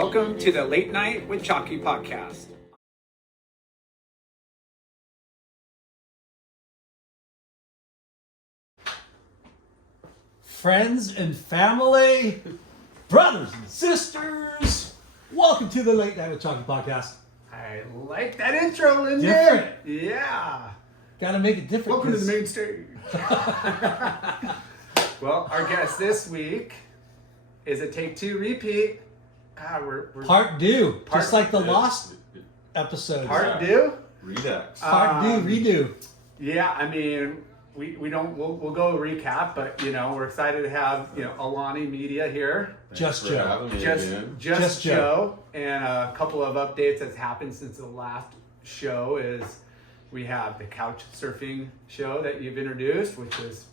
Welcome to the Late Night with Chalky podcast. Friends and family, brothers and sisters, welcome to the Late Night with Chalky podcast. I like that intro, Linda. Different. Yeah. Gotta make it different. Welcome to the main stage. Well, our guest this week is a Take Two repeat. God, we're Part due, Part- just like the Lost episode. part due. Redux. Part due, redo. Yeah, I mean, we don't. We'll go recap, but we're excited to have Alani Media here. Just Thanks for Joe. having me Just again. just Joe. Joe, and a couple of updates that's happened since the last show is we have the couch surfing show that you've introduced, which is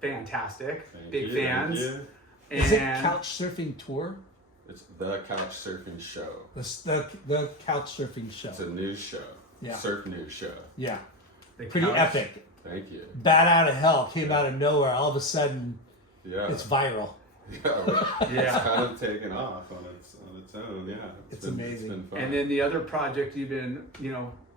fantastic. Thank Big you, fans. thank you. Is it And couch surfing tour? It's the couch surfing show. The couch surfing show. It's a news show. Yeah. Surf news show. Yeah, the pretty couch- epic. Thank you. Bat out of hell came out of nowhere. All of a sudden, Yeah. it's viral. Yeah. Yeah. It's kind of taken off on its own. Yeah. It's amazing. It's been fun. And then the other project you've been,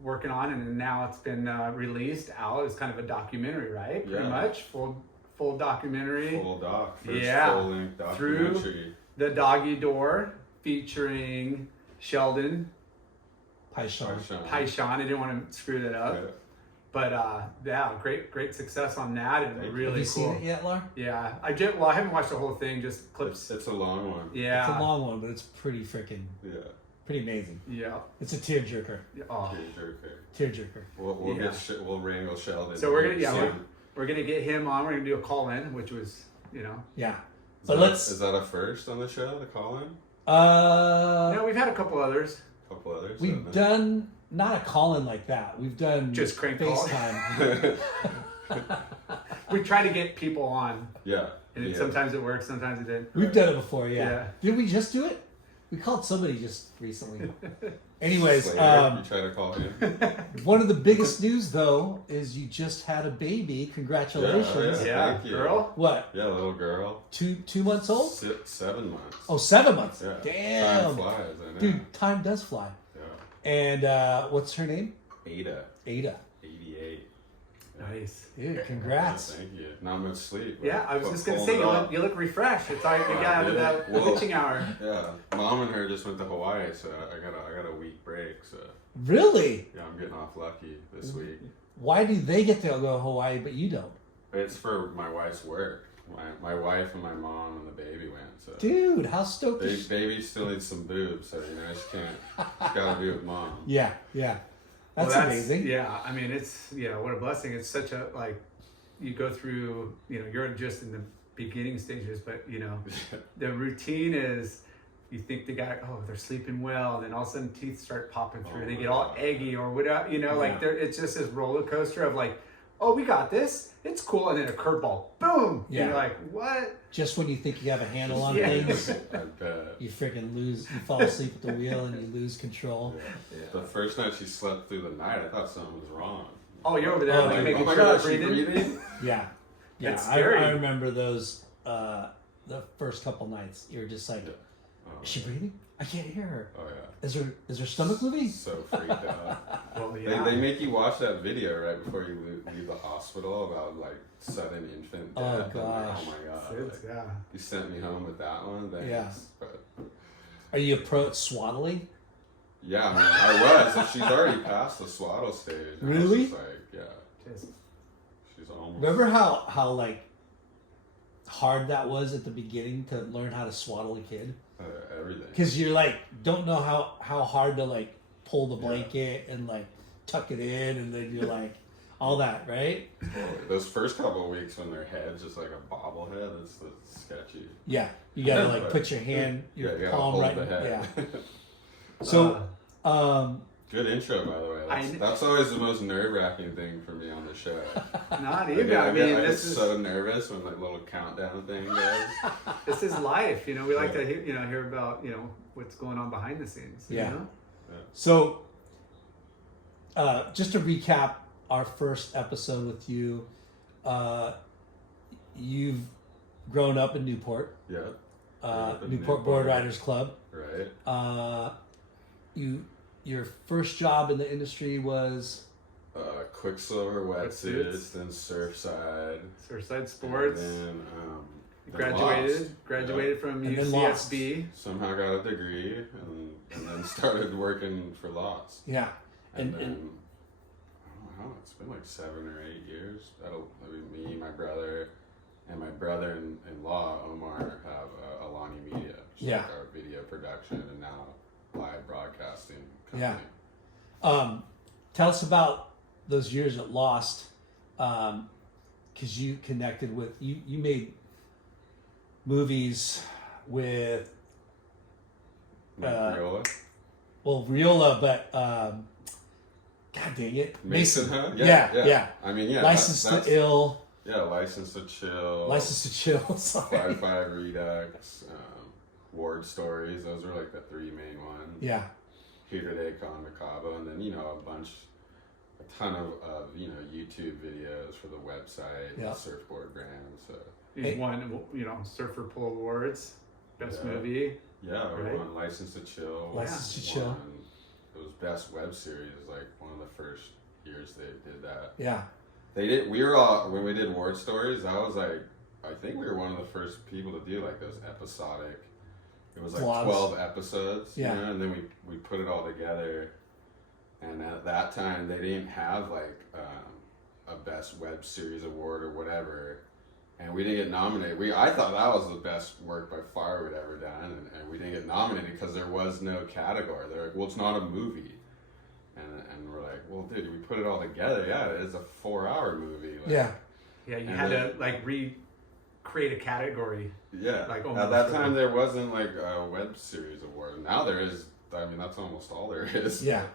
working on, and now it's been released out, is kind of a documentary, right? Pretty Yeah. much full documentary. Full doc. First Yeah. full-length Through- documentary. The Doggy Door, featuring Sheldon Paishon. Paishon. I didn't want to screw that up, Yeah. but yeah, great success on that, and Thank you. really Have you cool. seen it yet, Lar? Yeah, I haven't watched the whole thing, just clips. It's a long one. Yeah, It's a long one, but it's pretty freaking, Yeah. pretty amazing. yeah. It's a tearjerker. Oh. Tearjerker. Tearjerker. We'll Yeah. we'll wrangle Sheldon. So we're gonna soon. we're gonna get him on. We're gonna do a call in, which was Yeah. Is But that- let's. Is that a first on the show? The call in? no, we've had a couple others. A couple others. We've haven't done not a call in like that. We've done Just crank call. FaceTime. We try to get people on, Yeah. and yeah. sometimes it works, sometimes it didn't. We've done it before, yeah. Yeah. Did we just do it? We called somebody just recently. Anyways, Slater, you try to call him. one of the biggest news though is you just had a baby. Congratulations. Yeah. Yeah, Thank you. girl. What? Yeah, little girl. 2 months old? 7 months. Oh, 7 months. Yeah. Damn. Time flies, I know. Dude, time does fly. Yeah. And what's her name? Ada. Ada. 88. Nice. Dude, congrats. Yeah, thank you. Not much sleep. but Yeah, I was just gonna pulling say it off. you look refreshed. It's like you got out of Yeah. that Well- pitching hour. Yeah, Mom and her just went to Hawaii, so I got a week break. So Really? yeah, I'm getting off lucky this week. Why do they get to go to Hawaii but you don't? It's for my wife's work. My wife and my mom and the baby went. So Dude, how stoked is she? baby still needs some boobs, so she can't. She's gotta be with mom. Yeah, yeah. That's, Well, amazing. Yeah, I mean, it's what a blessing. It's such a you go through. You're just in the beginning stages, but the routine is. You think the guy, they're sleeping well, and then all of a sudden teeth start popping through. Oh They my get all God. eggy or whatever. It's just this roller coaster of we got this. It's cool, and then a curveball, boom. Yeah. And you're like, what? Just when you think you have a handle on Yeah. things, I bet. you freaking lose. You fall asleep at the wheel and you lose control. The first night she slept through the night, I thought something was wrong. Oh, you're over there Oh, making oh my sure God, they're she's breathing. breathing? Yeah, yeah. It's I scary. remember those. The first couple nights, you're just like, Oh, is she breathing? I can't hear her. oh yeah. Is her stomach moving? So freaked out. Well, They make you watch that video right before you leave the hospital about sudden infant death. Oh, I'm like, gosh. oh my god. It's- yeah. You sent me home with that one. Thanks. Yeah. But Are you swaddling? yeah, I mean, I was. She's already past the swaddle stage. And I was Really? just yeah. Just- She's almost. Remember how hard that was at the beginning to learn how to swaddle a kid? Everything. Because you're don't know how hard to pull the blanket and tuck it in, and then you're all that, right? Those first couple of weeks when their head's just like a bobblehead, that's sketchy. Yeah, you gotta put your hand, Yeah, your you gotta palm hold right. the head. Yeah. So, Good intro, by the way. That's always the most nerve-wracking thing for me on the show. Not I even. get, I mean, I get this is so nervous when that little countdown thing goes. this is life. We like to hear about what's going on behind the scenes. Yeah. You know? So, just to recap our first episode with you, you've grown up in Newport. Yeah. The Newport Board Riders Club. Right. Your first job in the industry was Quicksilver wetsuits, then Surfside Sports. And then Graduated from And then UCSB. somehow got a degree and then started working for Lost. Yeah. And then I don't know how, it's been like 7 or 8 years. Me, my brother, and my brother-in-law Omar have Alani Media, which is like our video production and now live broadcasting company. Yeah. Tell us about those years at Lost, because you connected with you made movies with Riola. Well, Riola, but God dang it, Mason, huh? Yeah. I mean, yeah. License to Ill. Yeah, License to Chill. License to Chill. Sorry. 5 Redux, Ward Stories. Those were like the 3 main ones. Yeah. Here Today, Con Cabo, and then a ton of YouTube videos for the website, the surfboard brand. So He's won, Surfer Pull Awards, best movie. Yeah, we right? won License to Chill. License to Chill. It was best web series, like one of the first years they did that. Yeah. They did. We were all when we did Ward Stories. That was like, I think we were one of the first people to do like those episodic. It was like Vlogs. 12 episodes, Yeah. and then we put it all together. And at that time, they didn't have like a best web series award or whatever, and we didn't get nominated. I thought that was the best work by far we'd ever done, and we didn't get nominated because there was no category. They're like, well, it's not a movie, and we're like, well, dude, we put it all together. Yeah, it is a 4-hour movie. Like, Yeah. Yeah, you had to like create a category. Yeah. Like at that time, there wasn't like a web series award. Now there is. I mean, that's almost all there is. Yeah.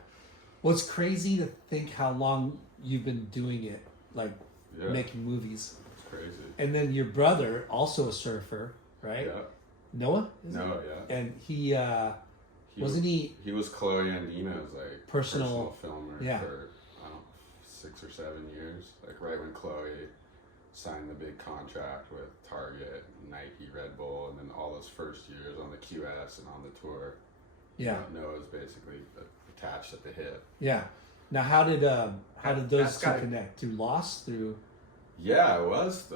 Well, it's crazy to think how long you've been doing it, like making movies. It's crazy. And then your brother, also a surfer, right? Yeah. Noah? No, yeah. And he wasn't he? He was Chloe Andino's like Personal filmer for I don't know, 6 or 7 years. Like right when Chloe signed the big contract with Target, Nike, Red Bull, and then all those first years on the QS and on the tour. Yeah. Noah's basically attached at the hip. Yeah. Now, how did those two gotta connect? Through Lost? Through? Yeah, it was.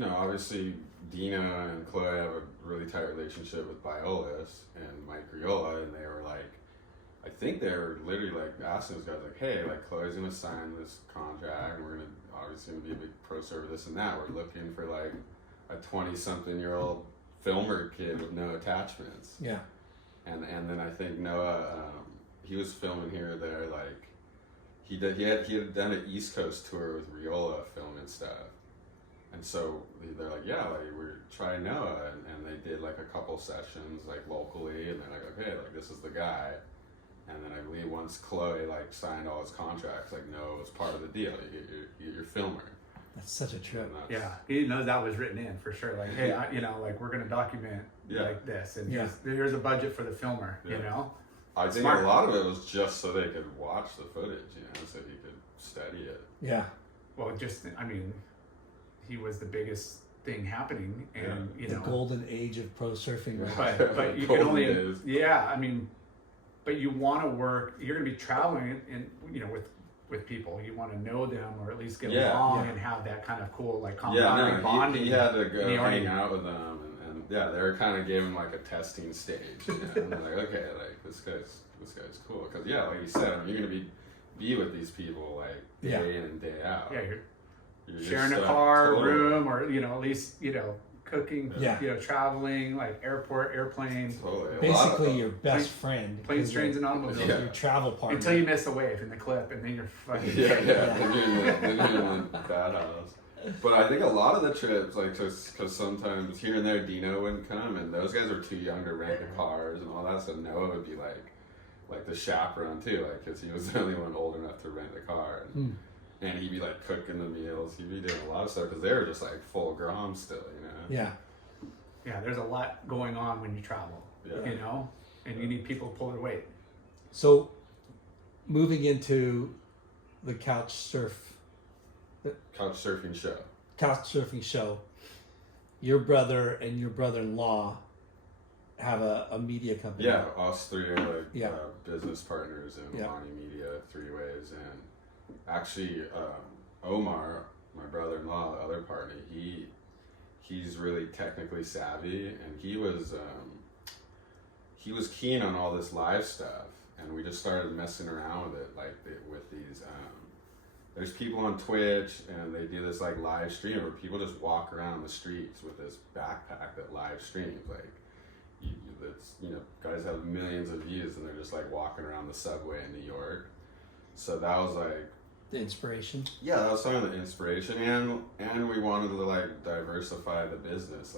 Obviously Dina and Chloe have a really tight relationship with Biolis and Mike Riola, and they were like, I think they were literally like asking those guys like, hey, like Chloe's gonna sign this contract, and we're gonna obviously gonna be a big pro server, this and that. We're looking for like a 20-something-year-old filmer kid with no attachments. Yeah. And then I think Noah, he was filming here or there, like he had done an East Coast tour with Riola filming stuff, and so they're like, yeah, like we're trying Noah, and they did like a couple sessions like locally, and they're like, okay, like this is the guy, and then I believe once Chloe like signed all his contracts, like Noah was part of the deal. You get your filmer. That's such a trip. Yeah, he knows that was written in for sure. Like, hey, like we're gonna document like this, and here's a budget for the filmer. Yeah. You know, I think Smart. a lot of it was just so they could watch the footage, so he could study it. Yeah. well, he was the biggest thing happening, and The golden age of pro surfing. Right? but you can Golden only days. But you want to work. You're gonna be traveling, and with people, you want to know them or at least get along and have that kind of cool like camaraderie bonding. He had to go hang out with them, and they were kind of giving like a testing stage, and they're like, okay, like this guy's cool, because like you said, you're gonna be with these people like day in and day out. Yeah, you're sharing a car, room, or at least cooking, traveling, like airplane. Totally. Basically, your best friend. Planes, trains, and automobiles. Your travel partner. Until you miss a wave in the clip, and then you're fucking. Then you're in the bad house. But I think a lot of the trips, like, because sometimes here and there Dino wouldn't come, and those guys were too young to rent the cars and all that, so Noah would be like the chaperone too, like, because he was the only one old enough to rent the car. And he'd be like cooking the meals. He'd be doing a lot of stuff because they were just like full grom still, Yeah. Yeah, there's a lot going on when you travel, and you need people to pull their weight. So, moving into the couch surfing show. your brother and your brother-in-law have a media company. Yeah, us three are like Yeah. business partners in Yeah. Alani Media, three ways. And actually, Omar, my brother-in-law, the other partner, he's really technically savvy, and he was keen on all this live stuff, and we just started messing around with it, like with these. There's people on Twitch, and they do this like live stream where people just walk around the streets with this backpack that live streams. Like, guys have millions of views, and they're just like walking around the subway in New York. So that was like The inspiration. yeah, that was some of the inspiration, and we wanted to like diversify the business.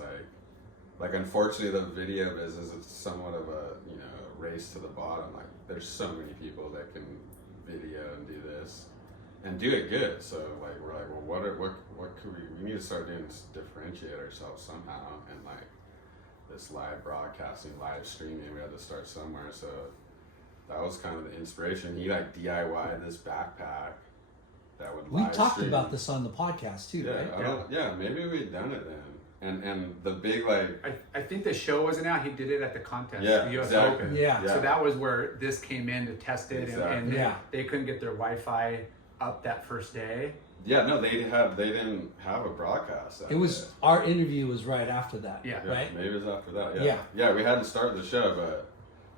Like unfortunately, the video business is somewhat of a race to the bottom. Like there's so many people that can video and do this and do it good. So like we're like, well, what could we need to start doing to differentiate ourselves somehow, and like this live broadcasting, live streaming, we had to start somewhere. So that was kind of the inspiration. He like DIY'd this backpack that would We live talked stream. about this on the podcast too, Yeah, right? maybe we'd done it then. And the big like I think the show wasn't out. He did it at the contest, Yeah, the US exactly. Open. Yeah. So that was where this came in to test it, Exactly. and Yeah. they couldn't get their Wi-Fi up that first day. yeah, no, they didn't have a broadcast. That It was day. our interview was right after that. Yeah. Yeah, Right. maybe it was after that. Yeah. Yeah. Yeah, we hadn't started the show, but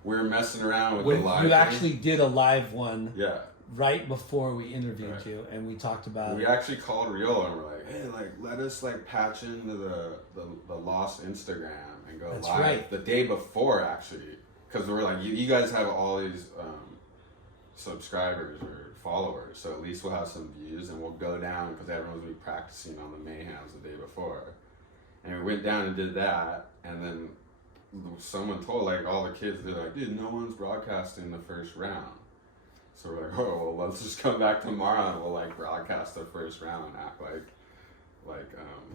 we were messing around with When the live you thing. actually did a live one Yeah. right before we interviewed Right. you, and we talked about We actually called Riola and we're like, hey, like let us like patch into the lost Instagram and go That's live right. the day before actually, because we're like, you guys have all these subscribers or followers, so at least we'll have some views and we'll go down because everyone's gonna be practicing on the mayhems the day before. And we went down and did that, and then someone told like all the kids, they're like, dude, no one's broadcasting the first round. So we're like, oh well, let's just come back tomorrow and we'll like broadcast the first round and act like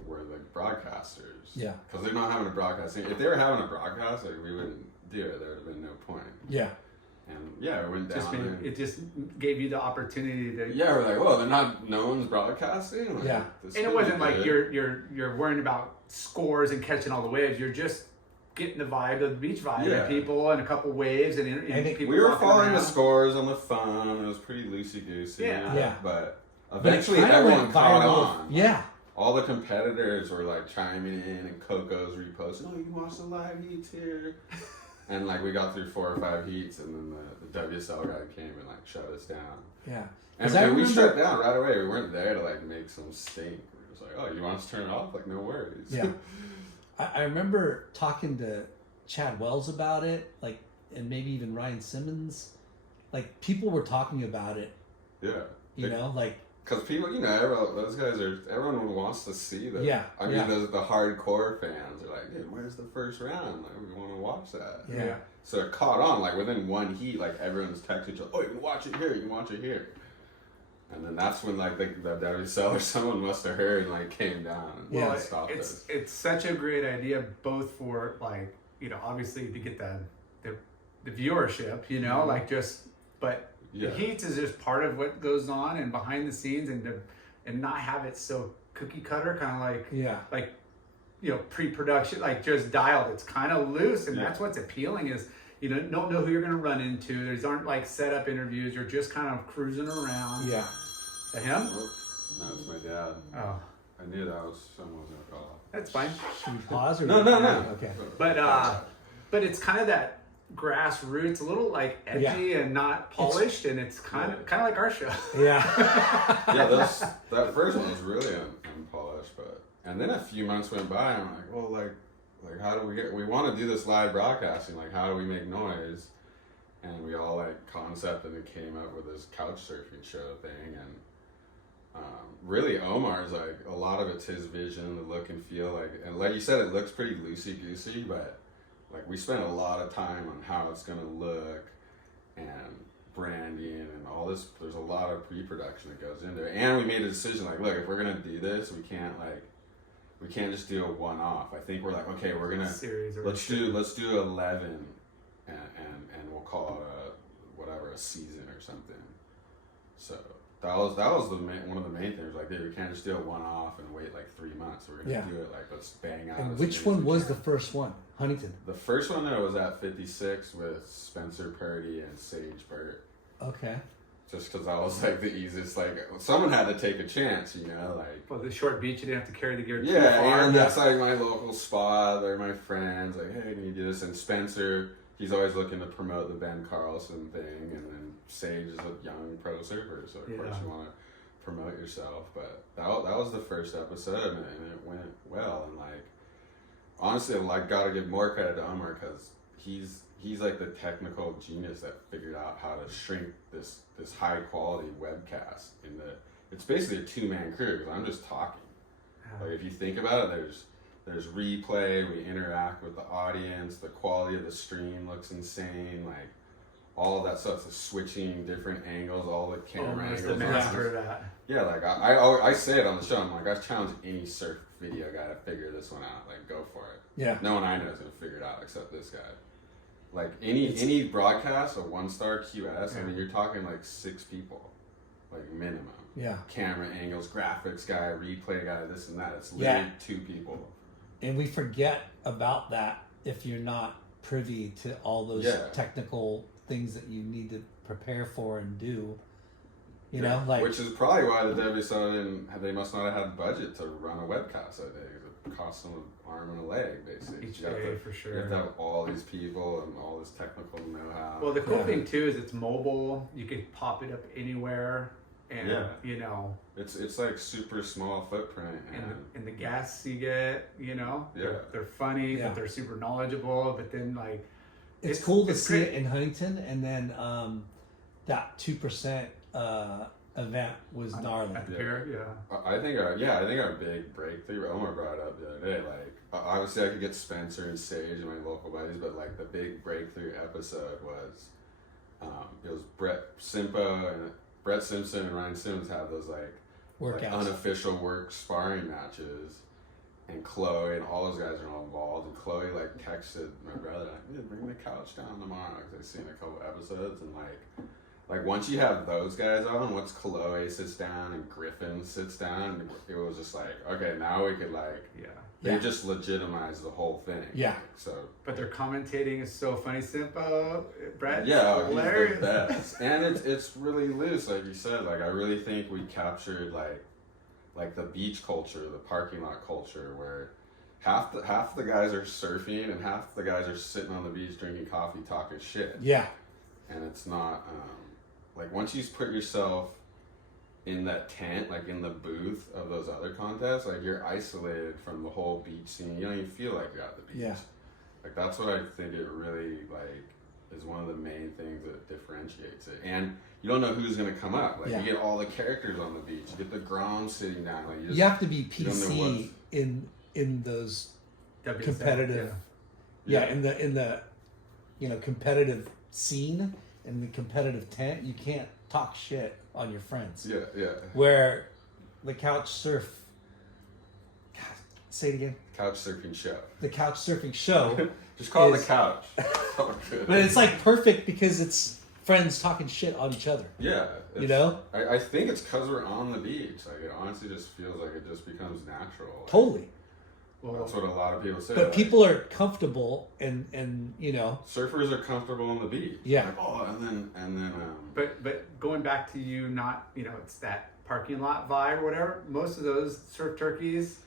we're the broadcasters. Yeah. Because they're not having a broadcast. If they were having a broadcast, like we wouldn't do it. There would have been no point. yeah. And yeah, we went down. and, It just gave you the opportunity to. yeah, we're like, well, no one's broadcasting. Like, Yeah. this And it could be wasn't like good. you're worrying about scores and catching all the waves. You're just getting the vibe of the beach vibe, Yeah. and people and a couple waves and it- people. We were walking following the around. scores on the phone. It was pretty loosey goosey. Yeah. Yeah. But But it eventually, kinda everyone went caught viral. on. Yeah. All the competitors were like chiming in, and Coco's reposting, oh, you can watch the live heats here. And like we got through 4 or 5 heats, and then the WSL guy came and like shut us down. Yeah. And 'Cause I we remember- shut down right away. We weren't there to like make some stink. We were just like, oh, you want us to turn it off? Like, no worries. Yeah. I remember talking to Chad Wells about it, like, and maybe even Ryan Simmons. Like, people were talking about it, Yeah. you know, like, Because people, those guys everyone wants to see them. Yeah, I mean, yeah. the hardcore fans are like, dude, where's the first round? Like, we want to watch that. yeah. So it caught on, like, within one heat, like, everyone's texting each other, oh, you can watch it here, you can watch it here. And then that's when, like, the WSL or someone must have heard and, like, came down and Yeah. Well, stopped it's us. it's such a great idea, both for like obviously to get the viewership, Mm-hmm. like but Yeah. the heats is just part of what goes on and behind the scenes, and not have it so cookie cutter, kind of like Yeah. pre-production, like just dialed. It's kind of loose, and Yeah. that's what's appealing is don't know who you're going to run into. These aren't like set up interviews. You're just kind of cruising around. Yeah. Is that him? Oh, no, it's my dad. Oh, I knew that was someone's gonna call. that's fine. Should we pause or? No. Okay. But it's kind of that grassroots, a little like edgy and not polished, and it's kind of like our show. Yeah. Yeah, that first one was really unpolished, and then a few months went by, and I'm like, well, like how do we want to do this live broadcasting? Like, how do we make noise? And we all like concepted and came up with this couch surfing show thing, and really Omar's like a lot of it's his vision, the look and feel, and like you said, it looks pretty loosey goosey, but like we spent a lot of time on how it's gonna look and branding and all this. There's a lot of pre-production that goes into it, and we made a decision like, look, if we're gonna do this, we can't just do a one-off. I think we're like, okay, we're gonna Series or let's do 11 and we'll call it a season or something. So that was one of the main things. Like, we can't just do it one off and wait like 3 months. We're gonna do it like, let's bang out. And which one was the first one? Huntington. The first one that was at 56 with Spencer Purdy and Sage Burt. Okay. Just because that was like the easiest, like someone had to take a chance, you know, like. Well, the short beach, you didn't have to carry the gear too Yeah, far. and that's like my local spot. They're my friends. Like, hey, can you do this? And Spencer, he's always looking to promote the Ben Carlson thing, and then Sage is a young pro surfer, so of course you want to promote yourself. But that was the first episode, and it went well. And like, honestly, like, gotta give more credit to Omar because he's like the technical genius that figured out how to shrink this high quality webcast into. It's basically a 2-man crew because I'm just talking. Like, if you think about it, there's replay, we interact with the audience, the quality of the stream looks insane, like all of that stuff, the switching different angles, all the camera angles. The master of that. Yeah, like I say it on the show, I'm like, I challenge any surf video guy to figure this one out. Like, go for it. Yeah. No one I know is gonna figure it out except this guy. Like any broadcast, a 1-star QS, I mean, you're talking like 6 people, like minimum. Yeah. Camera angles, graphics guy, replay guy, this and that. It's literally 2 people. And we forget about that if you're not privy to all those technical things that you need to prepare for and do. You know, like, which is probably why the WSL they must not have had budget to run a webcast that day. It cost them an arm and a leg, basically. Each day, for sure. You have to have all these people and all this technical know-how. Well, the cool thing too is it's mobile. You can pop it up anywhere, and you know, it's like super small footprint, and the guests you get, you know, they're funny, but they're super knowledgeable. But then like, it's cool to see it in Huntington, and then that 2% event was gnarly. At the pier, I think our big breakthrough, Omar brought it up the other day, like, obviously I could get Spencer and Sage and my local buddies, but like the big breakthrough episode was, it was Brett Simpson and Ryan Simmons have those like unofficial work sparring matches, and Chloe and all those guys are all involved, and Chloe like texted my brother, like, yeah, bring the couch down tomorrow, because I've seen a couple episodes, and like once you have those guys on, once Chloe sits down and Griffin sits down, it was just like, okay, now we could like, they just legitimize the whole thing. Yeah. Like, so. But their commentating is so funny, Simpo, Brett. Yeah, hilarious. He's the best, and it's really loose, like you said. Like, I really think we captured like the beach culture, the parking lot culture, where half the guys are surfing and half the guys are sitting on the beach drinking coffee, talking shit. Yeah. And it's not. Like, once you put yourself in that tent, like in the booth of those other contests, like, you're isolated from the whole beach scene. You don't even feel like you're at the beach. Yeah. Like, that's what I think it really, like, is one of the main things that differentiates it. And you don't know who's going to come up. Like, you get all the characters on the beach. You get the Grom sitting down. Like, you have to be PC in those competitive... in the you know, competitive scene. In the competitive tent, you can't talk shit on your friends. Yeah. Where the couch surf... God, say it again. Couch surfing show. The couch surfing show. Just call it the couch. But it's like perfect because it's friends talking shit on each other. Yeah. You know? I think it's because we're on the beach. Like, it honestly just feels like it just becomes natural. Like, totally. Well, that's what a lot of people say. But people are comfortable and you know. Surfers are comfortable on the beach. Yeah. Like, and then. But going back to you, not, you know, it's that parking lot vibe or whatever. Most of those surf turkeys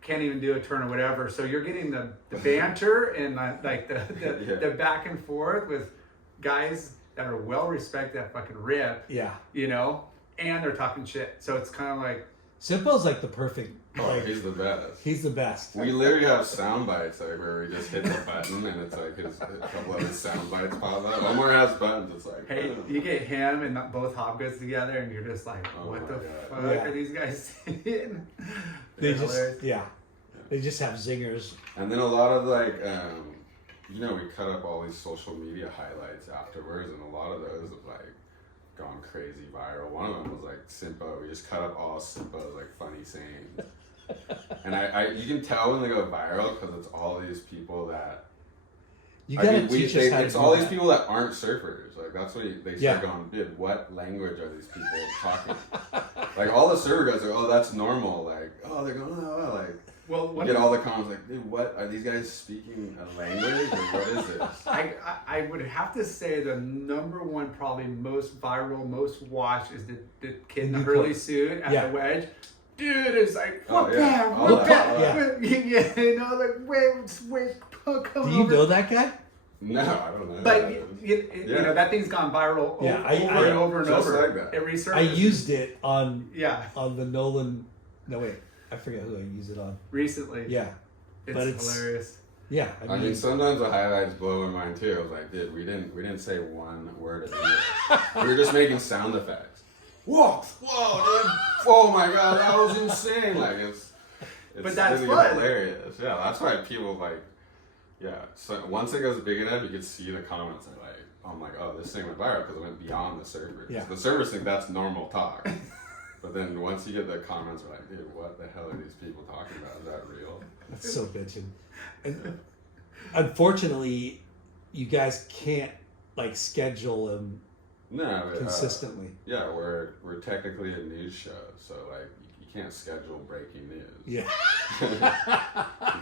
can't even do a turn or whatever. So you're getting the banter and like the back and forth with guys that are well respected, that fucking rip. Yeah. You know, and they're talking shit. So it's kind of like. Simpo's like the perfect. Like, he's the best. He's the best. We literally have sound bites like where we just hit the button and it's like a couple of his sound bites pop up. Omar has buttons. It's like, hey, you get him and both hobgoats together, and you're just like, what the fuck are these guys saying? They just they just have zingers. And then a lot of like, you know, we cut up all these social media highlights afterwards, and a lot of those have like gone crazy viral. One of them was like Simpo. We just cut up all Simpo's like funny sayings. And I you can tell when they go viral because it's all these people that You gotta teach us how to it's do all that. these people that aren't surfers. Like that's what they Yeah. start going, dude, what language are these people talking? Like all the surfer guys are, oh, that's normal. Like, oh, they're going, oh, like. Well, You get all the comments like, dude, what are these guys speaking a language or what is this? I would have to say the number one, probably most viral, most watched is the kid in the early suit at Yeah. the wedge. Dude, it's like, what Oh, yeah. bad, Oh, what yeah. bad. Yeah, you know, like, wait, come Do you over. know that guy? No, I don't know. But, you know, that thing's gone viral Yeah, over I- and over and just over. like that. Every service. I used it on the Nolan. No wait, I forget who I used it on. recently. Yeah, It's but it's- hilarious. yeah. I mean, sometimes the highlights blow my mind too. I was like, dude, we didn't say one word of English. We were just making sound effects. Whoa, dude. Oh my god, that was insane. Like it's But that's really fun. hilarious. Yeah, that's why people like. Yeah, so once it goes big enough, you can see the comments are like, I'm like, oh, this thing went viral because it went beyond the servers. Yeah. The servers think that's normal talk. But then once you get the comments, are like, dude, what the hell are these people talking about? Is that real? That's so bitchin'. And unfortunately, you guys can't like schedule them No, but, consistently. yeah, we're technically a news show, so like you can't schedule breaking news. Yeah. you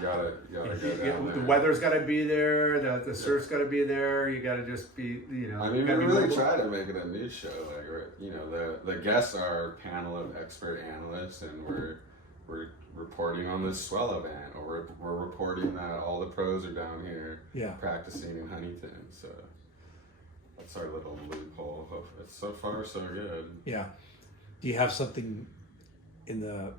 gotta go down there. The weather's got to be there. The surf's got to be there. You got to just be, you know. I mean, we gotta be really mobile. try to make it a news show. Like, the guests are a panel of expert analysts, and we're reporting on this swell event, or we're reporting that all the pros are down here practicing in Huntington. So that's our little loophole. It's so far so good. Yeah. Do you have something in the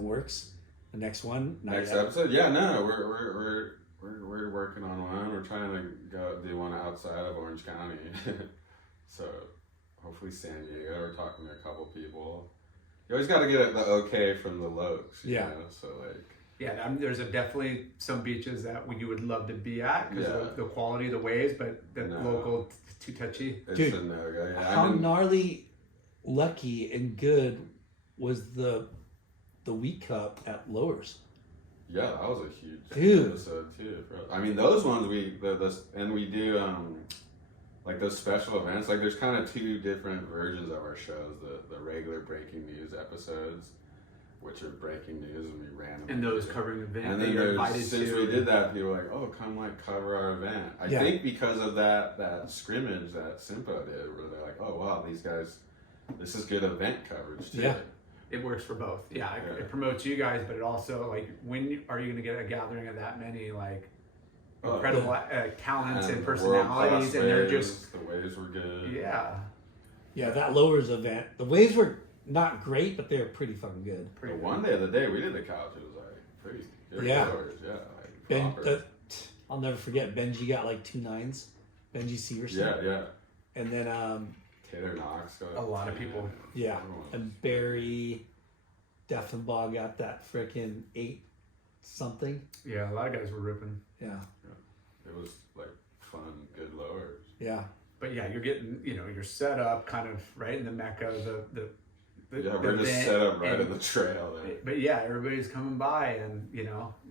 works? The next one? Not Next yet. episode? Yeah, no, we're working on one. We're trying to go do one outside of Orange County. So hopefully San Diego. We're talking to a couple people. You always got to get the okay from the Lokes. You know? So like. Yeah, there's definitely some beaches that you would love to be at because of the quality of the waves, but the local too touchy. It's Dude, a no-go. Yeah, how gnarly, lucky, and good was the Wheat Cup at Lowers? Yeah, that was a huge episode too. I mean, those ones we do like those special events. Like there's kind of two different versions of our shows: the regular breaking news episodes, which are breaking news, and we randomly and those covering events. And then since we did that, people were like, "Oh, come like cover our event." I think because of that scrimmage that Simpo did, where they're like, "Oh wow, these guys, this is good event coverage too." Yeah. It works for both. Yeah, it promotes you guys, but it also like when are you going to get a gathering of that many like incredible talents and personalities, and they're just the waves were good. Yeah, that Lowers event. The waves were not great, but they were pretty fucking good. One day of the day we did the couch, it was like pretty good. Yeah. Lowers, like I'll never forget. Benji got like 2 9s. Benji Severson. Yeah. And then Taylor Knox got a lot of people. Yeah, and Barry Deffenbaugh got that freaking 8 something. Yeah, a lot of guys were ripping. Yeah. It was like fun, good lowers. Yeah. But yeah, you're getting, you're set up kind of right in the mecca of the we're just set up right in the trail there. But yeah, everybody's coming by, and you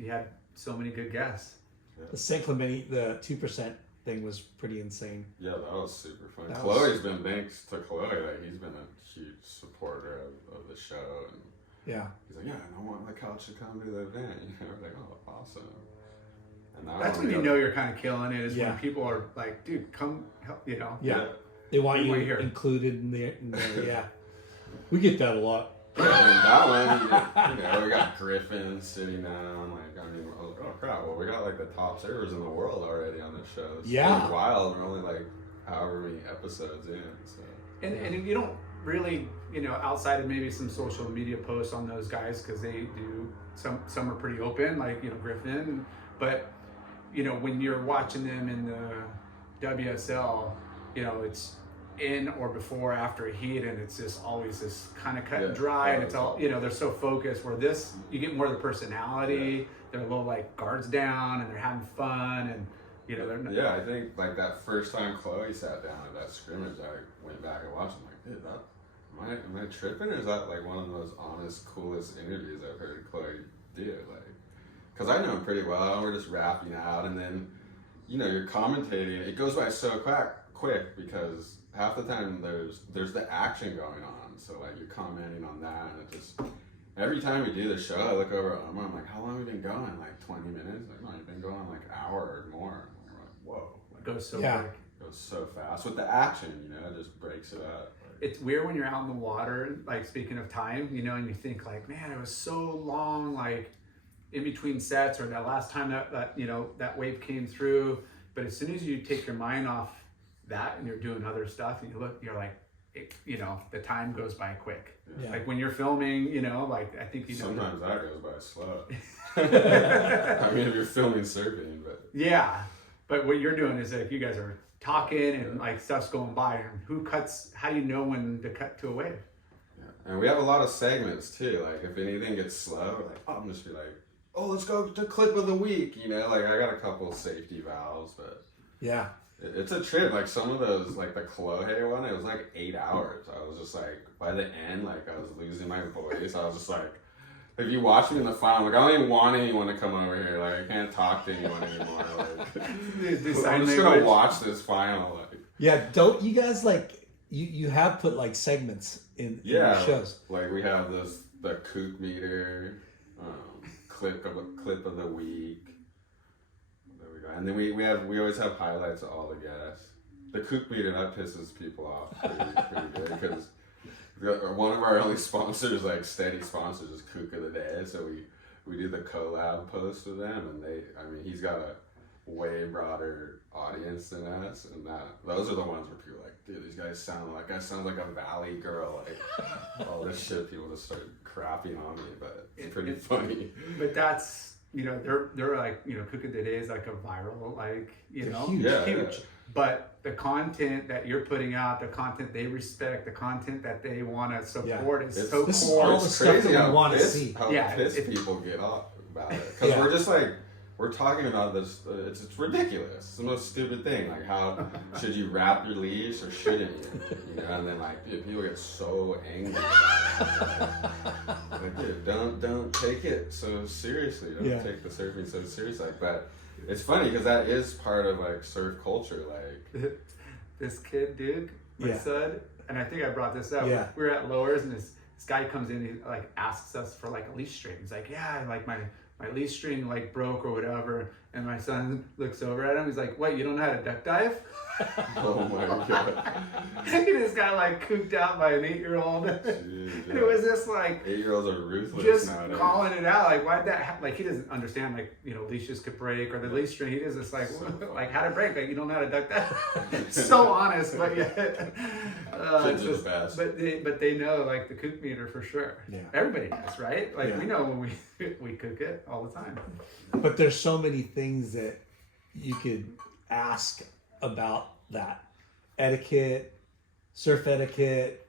had so many good guests. Yeah. The San Clemente, the 2% thing was pretty insane. Yeah, that was super fun. Chloe's been, thanks to Chloe, like he's been a huge supporter of the show, and he's like, yeah, I want my couch to come to the event. We're like, oh, awesome. And that's when you're kind of killing it. Is when people are like, dude, come help. Yeah. They want you included in there. Yeah. We get that a lot. Yeah, and that one, we got Griffin sitting down. Like, I mean, I was like, oh crap! Well, we got like the top servers in the world already on this show. It's pretty wild. We're only like however many episodes in. So. And you don't really, outside of maybe some social media posts on those guys, because they do some are pretty open, like Griffin, but when you're watching them in the WSL, it's in or before after a heat, and it's just always this kind of cut and dry, and it's all they're so focused. Where this, you get more of the personality. They're a little like guards down, and they're having fun, and they're not. Yeah, I think like that first time Chloe sat down at that scrimmage, I went back and watched. I'm like, dude, am I tripping, or is that like one of the most honest, coolest interviews I've heard Chloe do? Like, because I know him pretty well. We're just rapping out, and then you know, you're commentating. It goes by so quick because half the time there's the action going on. So like you're commenting on that, and it just every time we do the show, I look over at Omar. I'm like, how long have we been going? Like 20 minutes? Like, no, you've been going like an hour or more. And we're like, whoa, It goes so Yeah. quick. it goes so fast with the action. You know, it just breaks it up. It's weird when you're out in the water, like speaking of time, you know, and you think like, man, it was so long, like in between sets, or that last time that you know, that wave came through. But as soon as you take your mind off that and you're doing other stuff and you look, you're like, you know, the time goes by quick. Yeah. Like when you're filming, you know, like I think, you know. Sometimes that goes by slow. I mean, if you're filming surfing, but. Yeah. But what you're doing is like you guys are talking and like stuff's going by, and who cuts, how do you know when to cut to a wave? Yeah. And we have a lot of segments too. Like if anything gets slow, like I'm just be like, oh, let's go to clip of the week. You know, like I got a couple safety valves, but Yeah. it's a trip. Like some of those, like the Clohe one, it was like 8 hours. I was just like, by the end, like I was losing my voice. I was just like, if you watch me in the final, like I don't even want anyone to come over here. Like I can't talk to anyone anymore. Like I'm just gonna watch this final. Like Yeah. Don't you guys like you have put like segments in your shows? Like we have the kook meter, clip of the week. There we go. And then we always have highlights of all the guests. The kook meter, that pisses people off pretty good because one of our only sponsors, like steady sponsors, is Kook of the Day. So we do the collab post with them, and he's got a way broader audience than us, and those are the ones where people are like, dude, these guys sound like a valley girl, like all this shit. People just start crapping on me, but it's pretty funny. But that's, you know, they're like, you know, Kook of the Day is like a viral, like, you know, huge. Yeah, huge. yeah. But the content that you're putting out, the content they respect, the content that they want to support is so This is core. all the stuff that we how want to pissed- see. How Yeah, pissed if- people get off about it because we're just like, we're talking about this. It's ridiculous. It's the most stupid thing. Like, how should you wrap your leash or shouldn't you? You know, and then like people get so angry. Like, dude, don't take it so seriously. Don't take the surfing so seriously. Like, but it's funny because that is part of like surf culture. Like This kid, Duke, my son, and I think I brought this up. Yeah. We were at Lowers, and this guy comes in, he like asks us for like a leash string. He's like, yeah, like my leash string like broke or whatever. And my son looks over at him. He's like, what, you don't know how to duck dive? oh my god, And this guy like cooped out by an 8-year-old. Jeez, And it was just like 8-year-olds are ruthless just nowadays. calling it out. Like, why'd that happen? Like, he doesn't understand, like, you know, leashes could break or the leash string. He does just like, like, how'd it break? Like, you don't know how to duck that? So honest, but yeah. Kids are the best. But they know, like, the kook meter for sure. Yeah. Everybody does, right? Like, we know when we cook it all the time. But there's so many things that you could ask about that. Etiquette, surf etiquette,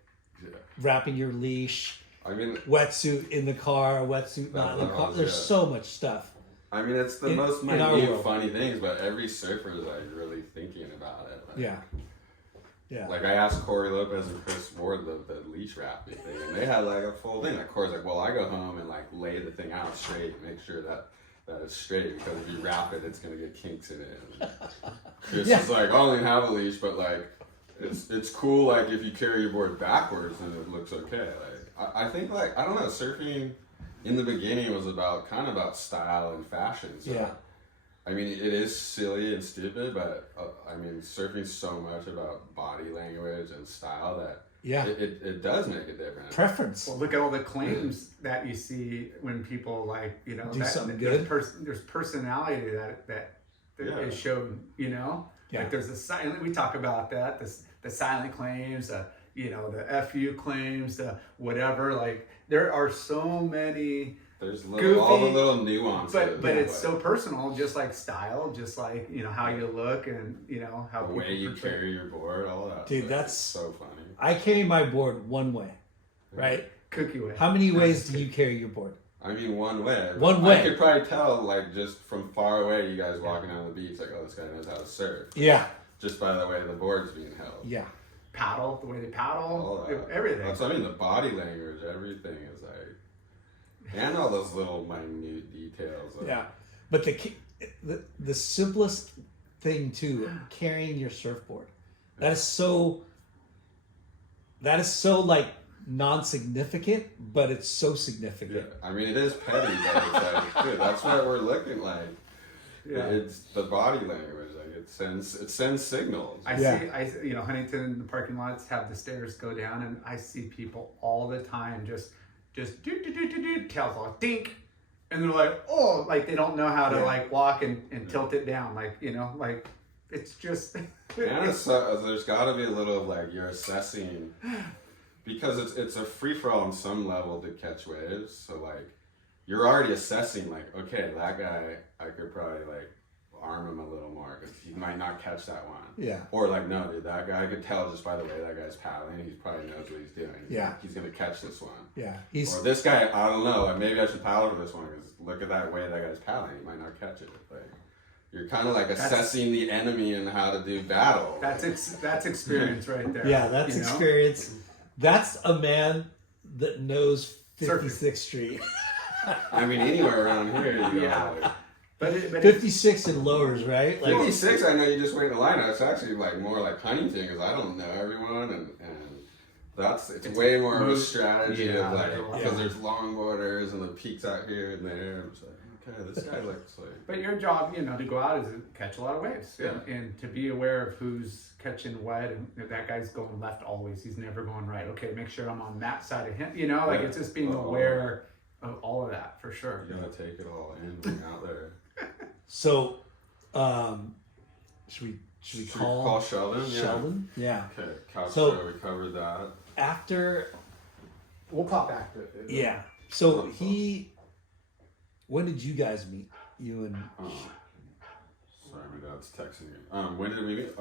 wrapping your leash, I mean, wetsuit in the car, wetsuit not in the car. There's so much stuff. I mean, it's the most in our minute, world. funny things, but every surfer is like really thinking about it. Like, Yeah. Like I asked Corey Lopez and Chris Ward the leash wrapping thing, and they had like a full thing. Like Corey's like, well, I go home and like lay the thing out straight, make sure that it's straight, because if you wrap it, it's gonna get kinks in it. And Chris is like, I don't even have a leash, but like, it's cool. Like if you carry your board backwards, then it looks okay. Like I think like I don't know, surfing in the beginning was kind of about style and fashion. So, I mean, it is silly and stupid, but I mean, surfing's so much about body language and style that it does make a difference. Preference. Well, look at all the claims that you see when people like, you know, do something good. There's personality that is shown, you know. Like there's the silent. We talk about that. The silent claims, you know, the FU claims, the whatever. Like there are so many. There's goofy, all the little nuances. But it's so personal, just like style, just like, you know, how you look and, you know, how the way you carry your board, all that. Dude, stuff. that's so funny. I carry my board one way, right? Cookie way. How many ways do you carry your board? I mean, one way. One way. I could probably tell, like, just from far away, you guys walking down the beach, like, oh, this guy knows how to surf. Yeah. Just by the way the board's being held. Yeah. Paddle, the way they paddle, All that. everything. That's what I mean, the body language, everything is like, and all those little minute details. Yeah. But the simplest thing too, carrying your surfboard. That is so like non-significant, but it's so significant. Yeah, I mean it is petty, but it's like, dude, that's what we're looking like. Yeah. It's the body language. Like it sends signals. I see, Huntington in the parking lots have the stairs go down, and I see people all the time just do tails all dink, and they're like, oh, like they don't know how to like walk and tilt it down, like like it's just. And there's got to be a little of like you're assessing, because it's a free for all on some level to catch waves. So like you're already assessing like, okay, that guy I could probably like arm him a little more because he might not catch that one. Yeah. Or like, no, dude, that guy I could tell just by the way that guy's paddling. He probably knows what he's doing. Yeah. He's gonna catch this one. Yeah. Or this guy, I don't know. Like maybe I should paddle for this one because look at that way that guy's paddling. He might not catch it. Like you're kind of like assessing the enemy and how to do battle. That's experience right there. Yeah, that's experience. That's a man that knows 56th Street. I mean, anywhere around here, like, but 56 and lowers, right? Like 56, I know you just wait in the line. It's actually like more like Huntington because I don't know everyone, and it's way more of a strategy of like because there's longboarders and the peaks out here and there. I'm just like, okay, this guy looks like. But your job, to go out is to catch a lot of waves, and to be aware of who's catching what, and if that guy's going left always, he's never going right. Okay, make sure I'm on that side of him. Like it's just being aware of all of that for sure. You gotta take it all in when you're out there. So, should we call Sheldon? Sheldon? Yeah. Okay, couch show, we covered that. After, we'll pop back to it. Yeah. So when did you guys meet? You and. Sorry, my dad's texting me. When did we meet?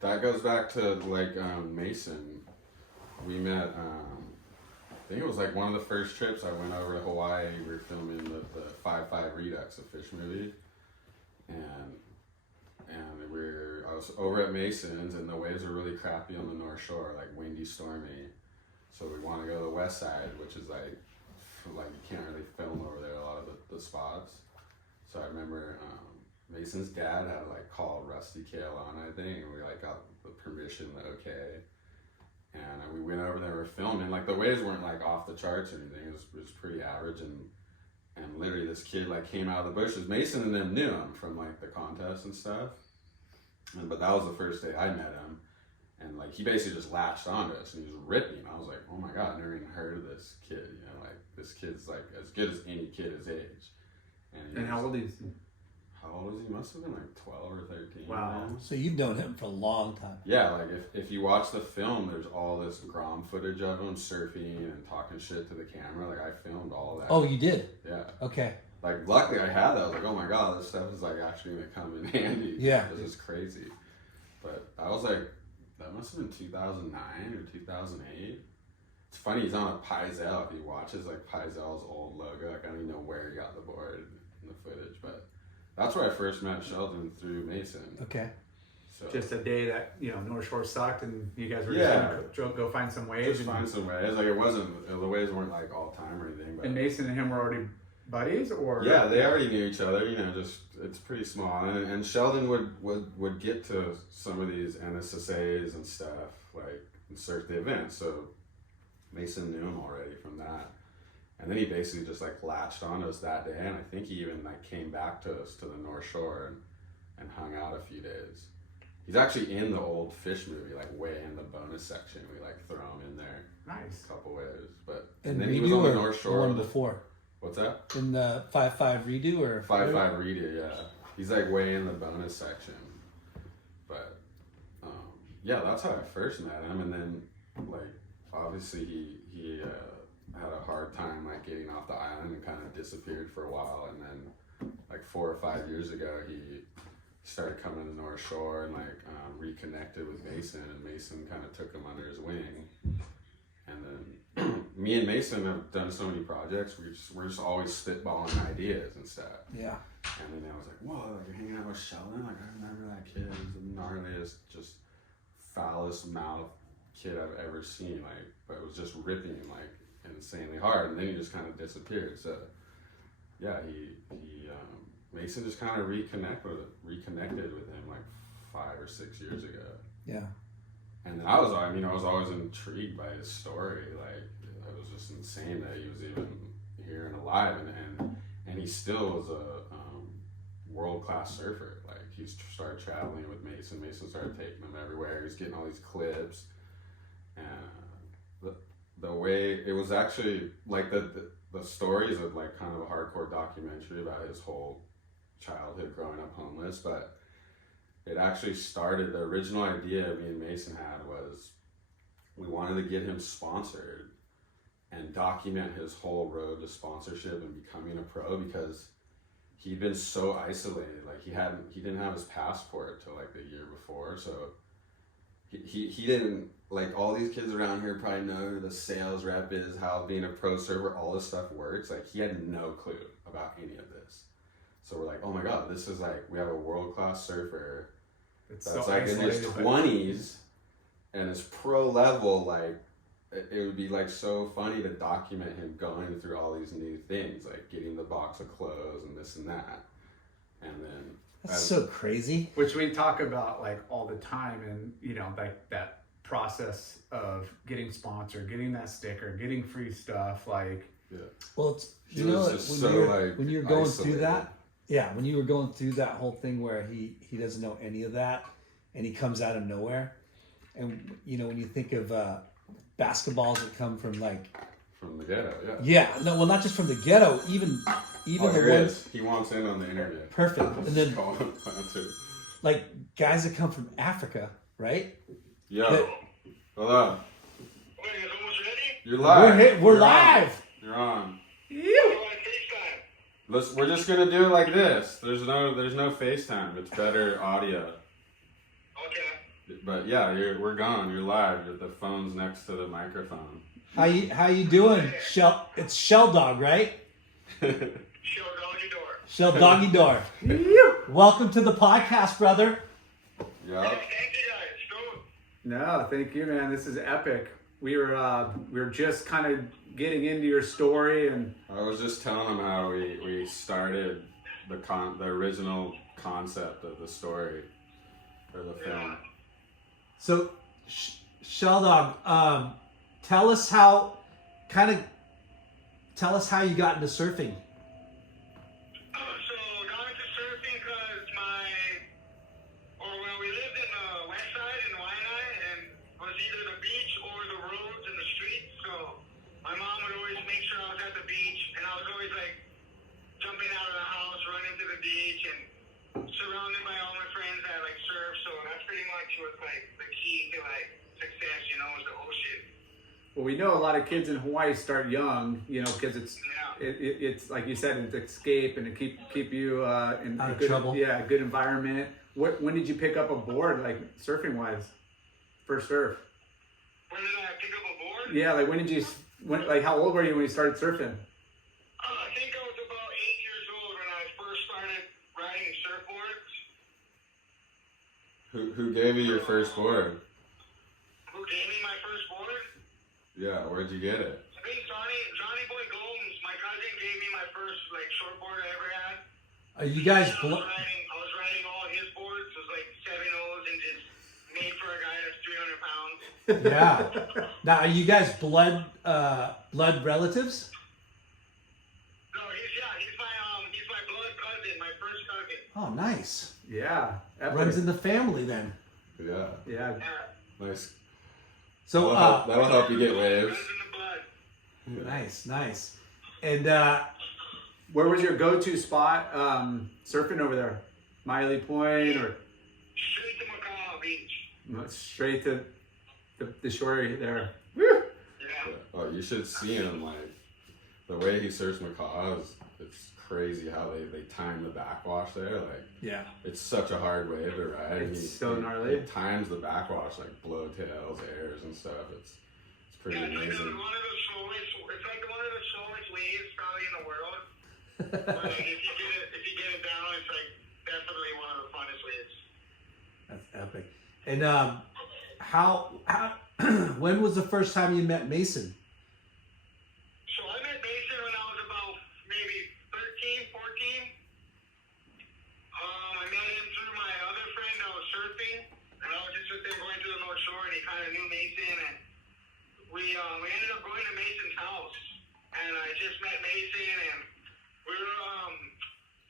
That goes back to like Mason. We met. I think it was like one of the first trips I went over to Hawaii. We were filming the 5-5 Redux, a fish movie, and I was over at Mason's, and the waves were really crappy on the North Shore, like windy, stormy. So we want to go to the west side, which is like you can't really film over there a lot of the spots. So I remember Mason's dad had like called Rusty Kale on, I think, and we like got the permission, the okay. And we went over there, we were filming, like the waves weren't like off the charts or anything, it was pretty average, and literally this kid like came out of the bushes. Mason and them knew him from like the contest and stuff, but that was the first day I met him, and like he basically just latched onto us and he was ripping. I was like, oh my god, I never even heard of this kid, like this kid's like as good as any kid his age. And how old is he? How old was he? Must have been like 12 or 13. Wow. So you've known him for a long time. Yeah, like if you watch the film, there's all this Grom footage of him surfing and talking shit to the camera. Like I filmed all that. Oh, you did? Yeah. Okay. Like luckily I had that. I was like, oh my god, this stuff is like actually gonna come in handy. Yeah. This is crazy. But I was like, that must have been 2009 or 2008. It's funny, he's on a Paisel. If he watches like Paisel's old logo, like I don't even know where he got the board in the footage, but that's where I first met Sheldon, through Mason. Okay. So just a day that North Shore sucked, and you guys were just gonna go find some waves. Just find some waves. Like it wasn't, the waves weren't like all time or anything. But and Mason and him were already buddies, or yeah, they already knew each other. Just it's pretty small, and Sheldon would get to some of these NSSAs and stuff, like and surf the event. So Mason knew him already from that. And then he basically just like latched on to us that day, and I think he even like came back to us to the North Shore and hung out a few days. He's actually in the old fish movie, like way in the bonus section. We like throw him in there. Nice. A couple waves, but and then he was on the North The Shore. one before. What's that? In the 5-5 redo or 5-5 redo, yeah. He's like way in the bonus section, but yeah, that's how I first met him, and then like obviously he had a hard time like getting off the island and kind of disappeared for a while, and then like 4 or 5 years ago he started coming to the North Shore and like reconnected with Mason, and Mason kind of took him under his wing. And then me and Mason have done so many projects, we're just always spitballing ideas and stuff. Yeah. And then I was like, whoa, like you're hanging out with Sheldon? Like I remember that kid was the gnarliest, just foulest mouth kid I've ever seen, like, but it was just ripping like insanely hard, and then he just kind of disappeared. So yeah, Mason just kind of reconnected with him like 5 or 6 years ago. Yeah. And then I was always intrigued by his story. Like, it was just insane that he was even here and alive, and he still was a world-class surfer. Like, he started traveling with Mason. Mason started taking him everywhere. He's getting all these clips, and the way it was actually like the story is like kind of a hardcore documentary about his whole childhood growing up homeless, but it actually started, the original idea me and Mason had was we wanted to get him sponsored and document his whole road to sponsorship and becoming a pro, because he'd been so isolated. Like, he didn't have his passport till like the year before, so he didn't, like, all these kids around here probably know who the sales rep is, how being a pro server, all this stuff works. Like, he had no clue about any of this. So we're like, oh my God, this is like, we have a world-class surfer that's so like in his 20s and is pro level. Like, it would be like so funny to document him going through all these new things, like getting the box of clothes and this and that. And then that's so crazy. Which we talk about like all the time, and you know, like that process of getting sponsored, getting that sticker, getting free stuff, like well, it's, you know, when you're going through that, when you were going through that whole thing where he doesn't know any of that and he comes out of nowhere, and you know, when you think of basketballs that come from the ghetto, no, well, not just from the ghetto, even the ones he wants in on the internet, perfect, and then like guys that come from Africa, right? Hold on. Wait, is almost ready? You're live. We're live. You're on. FaceTime. We're just gonna do it like this. There's no FaceTime. It's better audio. Okay. But yeah, we're gone. You're live. The phone's next to the microphone. How you doing? It's Shell Dog, right? Shell Doggy Door. Shell Doggy Door. Welcome to the podcast, brother. Yeah. Thank you guys. no, thank you, man. This is epic. We were just kind of getting into your story, and I was just telling them how we started the original concept of the story or the film. So, Shell Dog, tell us how you got into surfing. So got into surfing because we lived in the west side in Waianae, and it was either the beach or the roads and the streets. So my mom would always make sure I was at the beach, and I was always like jumping out of the house, running to the beach, and surrounded by all my friends that like surf. So that's pretty much what's like the key to like success, you know, is the ocean. well, we know a lot of kids in Hawaii start young, you know, because it's like you said, it's escape and to keep you in out a of good, trouble. a good environment. When did you pick up a board, like surfing wise? First surf? When did I pick up a board? Yeah, like like how old were you when you started surfing? I think I was about 8 years old when I first started riding surfboards. Who gave you your first board? Who gave me my first board? Yeah, where'd you get it? I think Johnny Boy Gomes, my cousin, gave me my first like shortboard I ever had. Are you guys? I was riding all his boards. It was like 7.0s and just made for a guy that's 300 pounds. Yeah. Now, are you guys blood relatives? No, he's my blood cousin, my first cousin. Oh, nice. Yeah, epic. Runs in the family then. Yeah. Yeah. Nice. So That'll help you get waves. Runs in the blood. Nice. And Where was your go-to spot surfing over there? Miley Point or Straight to Macau Beach. straight to the shore there? Yeah. Oh, you should see him, like the way he surfs Macaw it's crazy how they time the backwash there. Like, yeah, it's such a hard wave to ride. It's so gnarly. He times the backwash like blowtails, airs, and stuff. It's pretty amazing. It's like one of the slowest waves probably in the world. But like, if you get it down, it's like definitely one of the funnest waves. that's epic. And how when was the first time you met Mason? So I met Mason when I was about maybe 13, 14. I knew Mason, and we ended up going to Mason's house, and I just met Mason, and we were I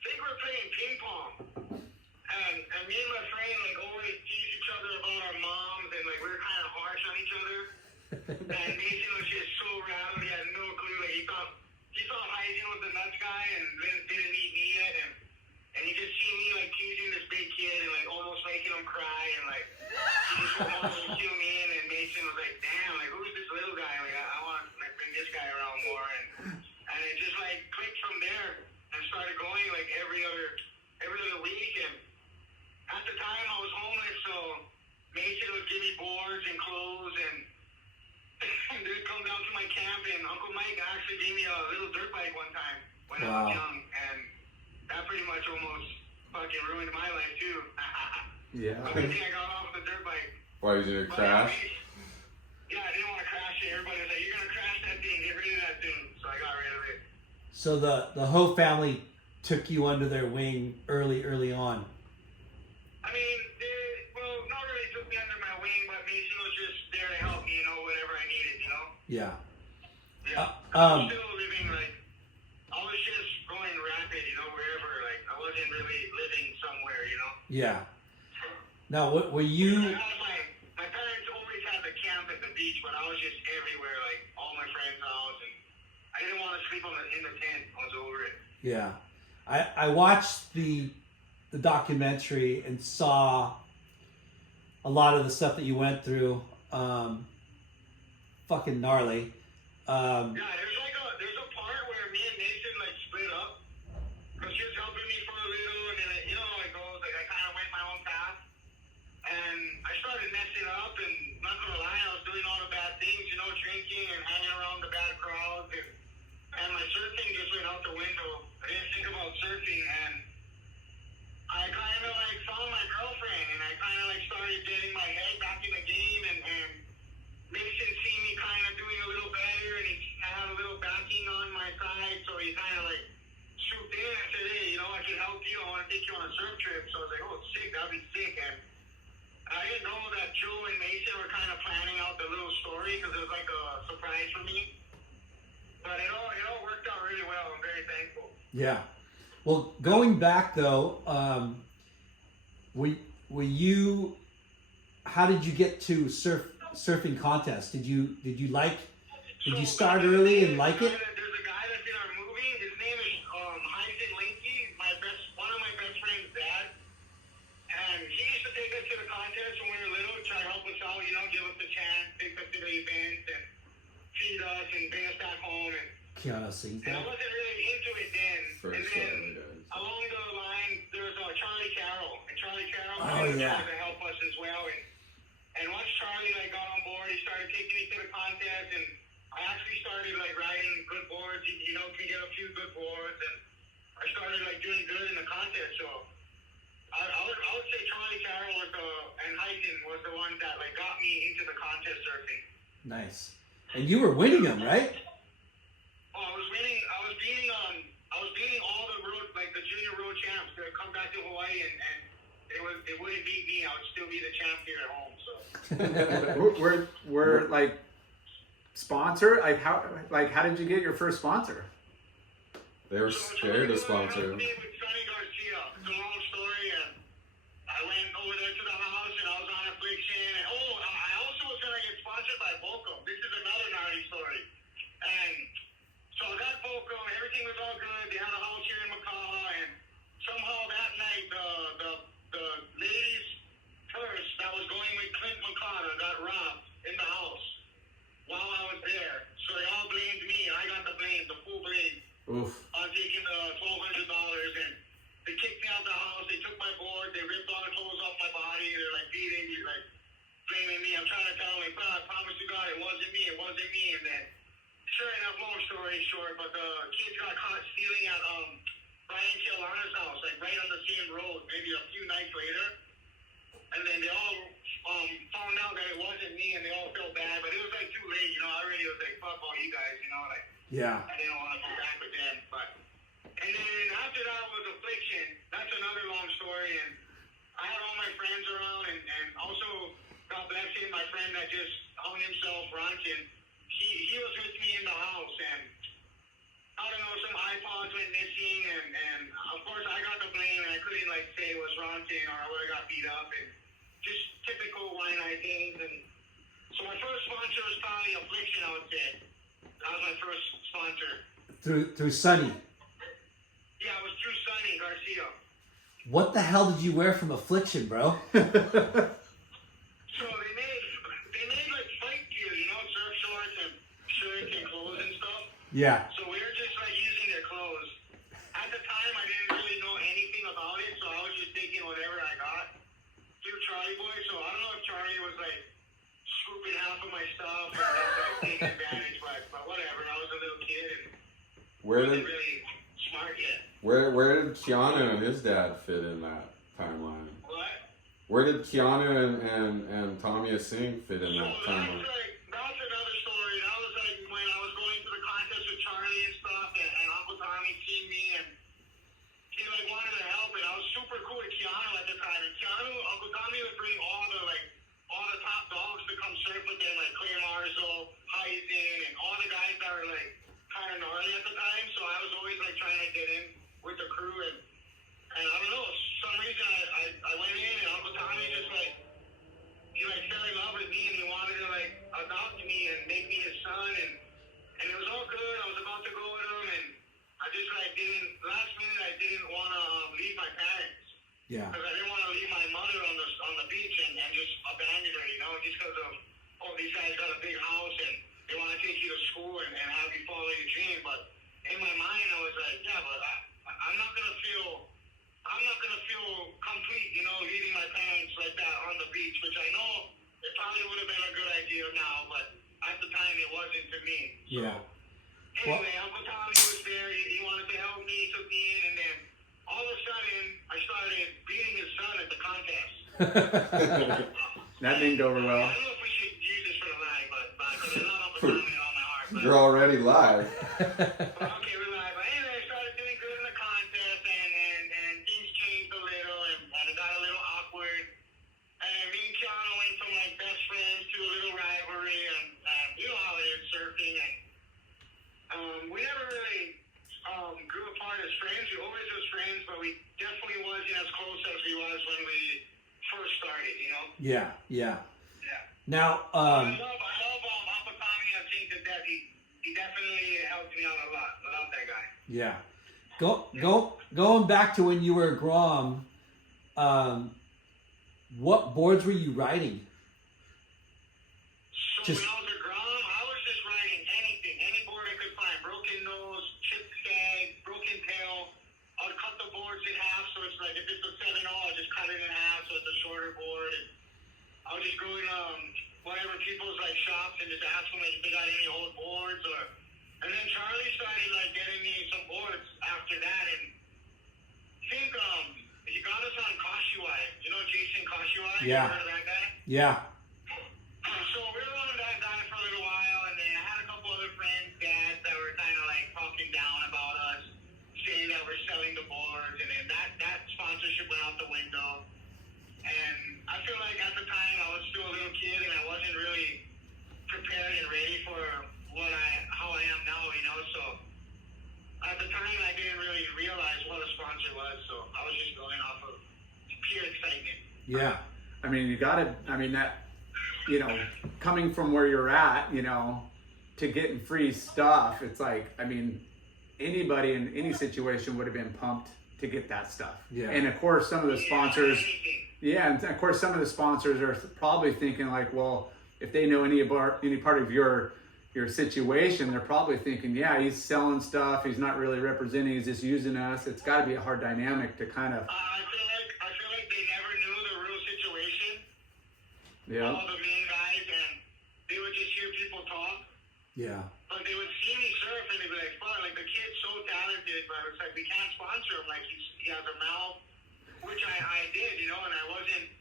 think we were playing ping pong, and me and my friend like always tease each other about our moms, and like we were kind of harsh on each other. And Mason was just so rattled, he had no clue. Like he thought Heisen was the nuts guy, and didn't meet me yet, and he just seen me like teasing this big kid and like almost making him cry, and like he just wanted to cue me in. And Mason was like, "Damn, like who's this little guy? Like I want to like bring this guy around more." And it just like clicked from there and started going like every other week. And at the time I was homeless, so Mason would give me boards and clothes, and they'd come down to my camp, and Uncle Mike actually gave me a little dirt bike one time when I was young, and that pretty much almost fucking ruined my life too. Yeah. I think I got off the dirt bike. Why was it a crash? Yeah, I didn't want to crash it. Everybody was like, "You're gonna crash that thing. Get rid of that thing." So I got rid of it. So the whole family took you under their wing early on. I mean, not really took me under my wing, but Mason was just there to help me, whatever I needed, Yeah. Yeah. I was still living, like, I was just going rapid, wherever, like, I wasn't really living somewhere, Yeah. Now, what were you? My parents always had the camp at the beach, but I was just everywhere, like, all my friends' house, and I didn't want to sleep in the tent. I was over it. Yeah. I watched the documentary and saw a lot of the stuff that you went through. Fucking gnarly. Yeah, there's a part where me and Mason like split up because she was helping me for a little, and then how it goes. Like I kind of went my own path, and I started messing up. And not gonna lie, I was doing all the bad things, drinking and hanging around the bad crowds, and my surfing just went out the window. I didn't think about surfing, and I kind of like found my girlfriend, and I kind of like started getting my head back in the game, and Mason seen me kind of doing a little better, and I had a little backing on my side, so he kind of like swooped in and said, "Hey, I can help you. I want to take you on a surf trip." So I was like, "Oh, sick, that'd be sick." And I didn't know that Joe and Mason were kind of planning out the little story because it was like a surprise for me. But it all worked out really well. I'm very thankful. Yeah. Well, going back though, were you? How did you get to surfing contest? Did you start early and like it? There's a guy that's in our movie. His name is Heisen Linky, one of my best friend's dad. And he used to take us to the contest when we were little, try to help us out, give us a chance, take us to the events, and feed us and bring us back home. And Keanu sings I that. wasn't really into it then. And then along the line, there was Charlie Carroll. And Charlie Carroll tried to help us as well. And once Charlie got on board, he started taking me to the contest, and I actually started riding good boards. Can get a few good boards, and I started doing good in the contest. So I would say Charlie Carroll and Heisen was the ones that got me into the contest surfing. Nice. And you were winning them, right? Oh, I was winning. I was beating all the road, the junior road champs that come back to Hawaii, and it wouldn't beat me. I would still be the champ here at home. So we're like sponsor. How did you get your first sponsor? They were scared to sponsor him. With Sonny Garcia. It's a long story, and I went over there to the house, and I was on Affliction. And I also was gonna get sponsored by Volcom. This is another gnarly story. And so I got Volcom. Everything was all good. They had a house here in Makaha, and somehow that night the ladies' purse that was going with Clint McConnell got robbed in the house while I was there. So they all blamed me. I got the blame, the full blame. Oof. On taking the $1,200, and they kicked me out of the house. They took my board. They ripped all the clothes off my body. They're beating me, blaming me. I'm trying to tell them, "God, I promise you, God, it wasn't me. It wasn't me." And then, sure enough, long story short, but the kids got caught stealing at Brian Kielana's house, right on the same road, maybe a few nights later. And then they all found out that it wasn't me, and they all felt bad. But it was too late, I already was fuck all you guys, Yeah. I didn't want to go back with them. And then after that was Affliction. That's another long story. And I had all my friends around, and also God bless him, my friend that just hung himself, Ronkin, he was with me in the house, and I don't know, some iPods went missing, and of course I got the blame, and I couldn't like say it was Ronkin or I would have got beat up, and just typical wine things. And so my first sponsor was probably Affliction, I would say. That was my first sponsor. Through Sonny. Yeah, it was through Sonny Garcia. What the hell did you wear from Affliction, bro? So they made like fight gear, you know, surf shorts and shirts and clothes and stuff. Yeah. So we were just like using their clothes. At the time, I didn't really know anything about it, so I was just taking whatever I got through Charlie Boy. So I don't know if Charlie was like scooping half of my stuff and just like taking advantage, but whatever. I was a little kid and wasn't really smart yet. Where did Keanu and his dad fit in that timeline? What? Where did Keanu and Tommy Singh fit in that timeline? That's another story. That was like when I was going to the contest with Charlie and stuff, and Uncle Tommy seen me, and he like wanted to help, and I was super cool with Keanu at the time. And Uncle Tommy would bring all the top dogs to come surf with them, like Clay Marzo, Heisen, and all the guys that were like kind of gnarly at the time. So I was always like trying to get in with the crew, and I don't know, for some reason I went in, and Uncle Tommy just like, he like fell in love with me, and he wanted to like adopt me and make me his son, and it was all good. I was about to go with him, and I just like last minute I didn't want to leave my parents. Yeah. Because I didn't want to leave my mother on the beach and just abandon her, you know, just because of, oh, these guys got a big house and they want to take you to school and have you follow your dream. But in my mind I was like, yeah, but I'm not gonna feel complete, you know, leaving my parents like that on the beach, which I know it probably would have been a good idea now, but at the time it wasn't to me. So, Yeah. anyway, Uncle Tommy was there. He wanted to help me, took me in, and then all of a sudden I started beating his son at the contest. That didn't go over well. I don't know if we should use this for the live, but there's not Uncle Tommy on my heart. But, You're already live. okay, we're live. But anyway, I started doing good in the contest, and things changed a little, and it got a little awkward. And me and Keanu went from like best friends to a little rivalry, and you know how it is surfing. And we never really grew apart as friends. We always was friends, but we definitely wasn't as close as we was when we first started, you know? Yeah. Yeah. Now, I love Uncle Tommy. I think that he definitely helped me out a lot. I love that guy. yeah. Going back to when you were a Grom, what boards were you riding? So Just- when I was a Grom, I was just riding anything, any board I could find. Broken nose, chipped stag, broken tail. I would cut the boards in half, so it's like if it's a 7-0, I'll just cut it in half, so it's a shorter board. And I would just go in whatever people's like shops and just ask them like if they got any old boards, and then Charlie started like getting me some boards after that, and I think he got us on Kashiwai. You know Jason Kashiwai? Yeah. You heard of that guy? Yeah. So we were on that guy for a little while, and then I had a couple other friends, dads, that were kind of like talking down about us, saying that we're selling the boards, and then that sponsorship went out the window. And I feel like at the time I was still a little kid, and I wasn't really prepared and ready for how I am now, you know. So at the time I didn't really realize what a sponsor was, so I was just going off of pure excitement. Yeah. I mean, that, you know, coming from where you're at, you know, to getting free stuff, it's like, I mean, anybody in any situation would have been pumped to get that stuff. Yeah. And of course, some of the sponsors, Yeah, and of course, some of the sponsors are probably thinking like, well, if they know any part of your situation, they're probably thinking, yeah, he's selling stuff, he's not really representing, he's just using us. It's got to be a hard dynamic to kind of. I feel like they never knew the real situation. Yeah. All the main guys, and they would just hear people talk. Yeah. But they would see me surf, and they'd be like, "Fuck, like the kid's so talented, but it's like we can't sponsor him. Like he has a mouth," which I did, you know, and I wasn't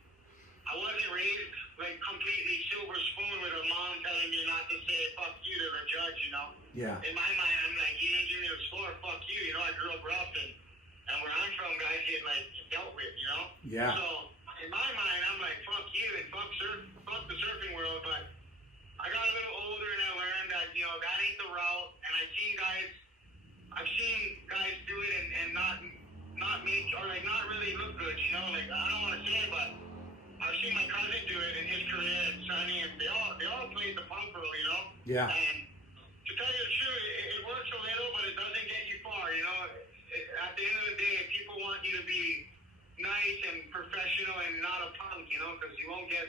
raised like completely silver spoon with a mom telling me not to say "fuck you" to the judge, you know. Yeah. In my mind, I'm like, you didn't give me the score, fuck you. You know, I grew up rough, and where I'm from, guys get like dealt with, you know. Yeah. So in my mind, I'm like, fuck you and fuck the surfing world. But I got a little older and I learned that, you know, that ain't the route. And I've seen guys do it and not make, or like not really look good, you know, like I don't want to say it, but I've seen my cousin do it in his career and Sonny, and they all played the punk role, you know? Yeah. And to tell you the truth, it works a little, but it doesn't get you far, you know? At the end of the day, people want you to be nice and professional and not a punk, you know, because you won't get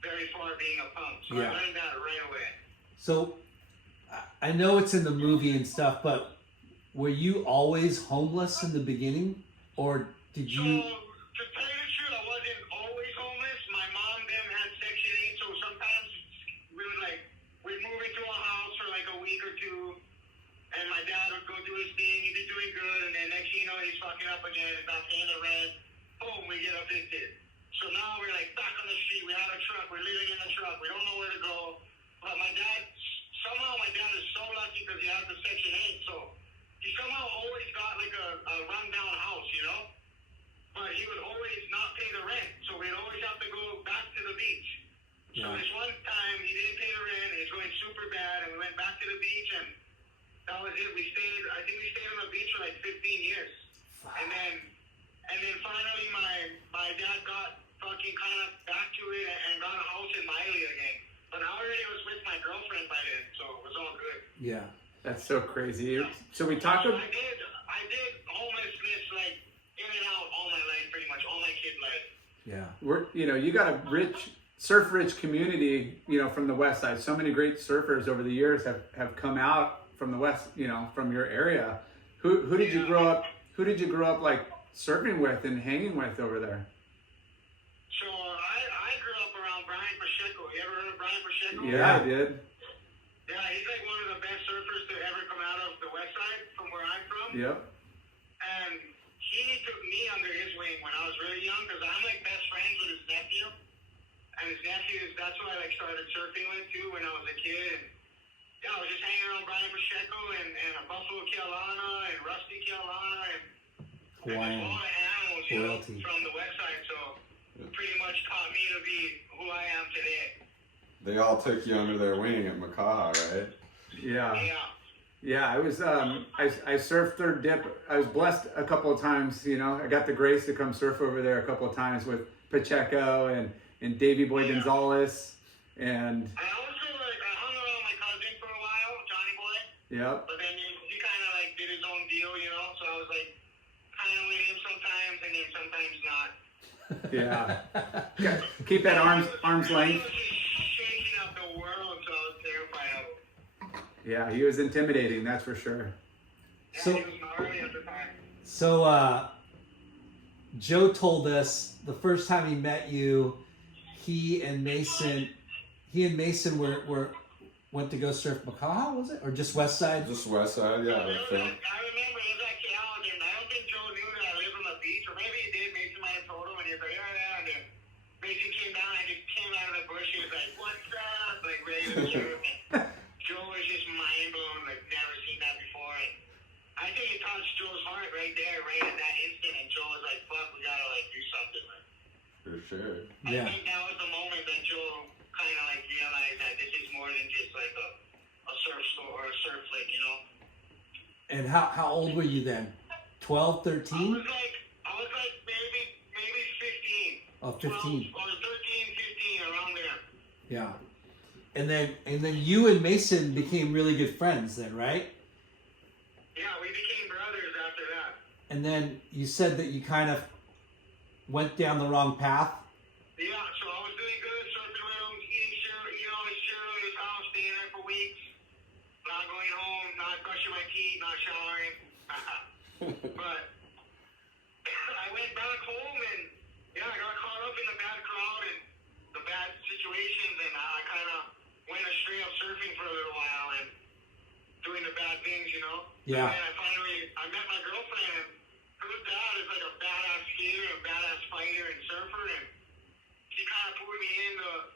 very far being a punk. So Yeah. I learned that right away. So I know it's in the movie and stuff, but were you always homeless in the beginning, or did So, you? to tell you the truth, I wasn't always homeless. My mom, them had Section 8, so sometimes we'd move into a house for like a week or two, and my dad would go do his thing, he'd be doing good, and then next thing you know, he's fucking up again, he's not paying the rent, boom, we get evicted. So now we're like back on the street, we have a truck, we're living in the truck, we don't know where to go, but somehow my dad is so lucky because he has the Section 8, so he somehow always got like a rundown house, you know? But he would always not pay the rent, so we'd always have to go back to the beach. So Yeah. this one time, he didn't pay the rent, it was going super bad, and we went back to the beach, and that was it. I think we stayed on the beach for like 15 years. And then finally my dad got fucking kind of back to it and got a house in Miley again. But I already was with my girlfriend by then, so it was all good. Yeah. That's so crazy. So we talked about. I did homelessness like in and out all my life, pretty much all my kid life. Yeah. You got a surf-rich community, from the west side. So many great surfers over the years have come out from the west, from your area. Who did you grow up? Who did you grow up like surfing with and hanging with over there? So I grew up around Brian Pacheco. You ever heard of Brian Pacheco? Yeah, I did. Yeah, he's like one of the best surfers to ever come out of the west side from where I'm from. Yep. And he took me under his wing when I was really young because I'm like best friends with his nephew. And his nephew, that's who I like started surfing with too when I was a kid. And yeah, I was just hanging around Brian Pacheco and Buffalo Kealana and Rusty Kealana and Hawaiian all the animals, royalty. from the west side. So pretty much taught me to be who I am today. They all took you under their wing at Makaha, right? Yeah. Yeah. Yeah, I was. I surfed third dip. I was blessed a couple of times. I got the grace to come surf over there a couple of times with Pacheco and Davey Boy Gonzalez and. I also I hung around my cousin for a while, Johnny Boy. Yep. But then he kind of did his own deal, So I was kind of with him sometimes, and then sometimes not. Yeah. Keep that arm's length. He was just shaking up the world, so I was terrified of him. Yeah, he was intimidating, that's for sure. Yeah, So- he was gnarly at the time. So Joe told us the first time he met you, he and Mason went to go surf Makaha, was it? Or just West Side? Just West Side, yeah. I The film. remember it was at Cal, and I don't think Joe knew that I lived on the beach, or maybe he did. Mason might have told him, and he was like, yeah, and then Mason came down, and just came out of the bush, he was like, what's up? Ready to surf. And Joe was just mind blown, never seen that before. And I think it touched Joe's heart right there, right at that instant, and Joe was like, fuck, we gotta do something. For sure. I Yeah. think that was the moment that Joe kind of realized that this is more than just a surf store or a surf lake, And how old were you then? 12, 13? I was like maybe 15. Oh, 15. 12, or 13, 15, around there. Yeah. And then you and Mason became really good friends then, right? Yeah, we became brothers after that. And then you said that you kind of went down the wrong path. Yeah, so I was doing good, surfing with him, eating all his cereal at his house, staying there for weeks, not going home, not brushing my teeth, not showering. But I went back home and I got caught up in the bad crowd and the bad situations, and I kind of went astray of surfing for a little while and doing the bad things, Yeah. And then I met my girlfriend, and her dad is like a badass skater, a badass fighter and surfer, and he kind of pulled me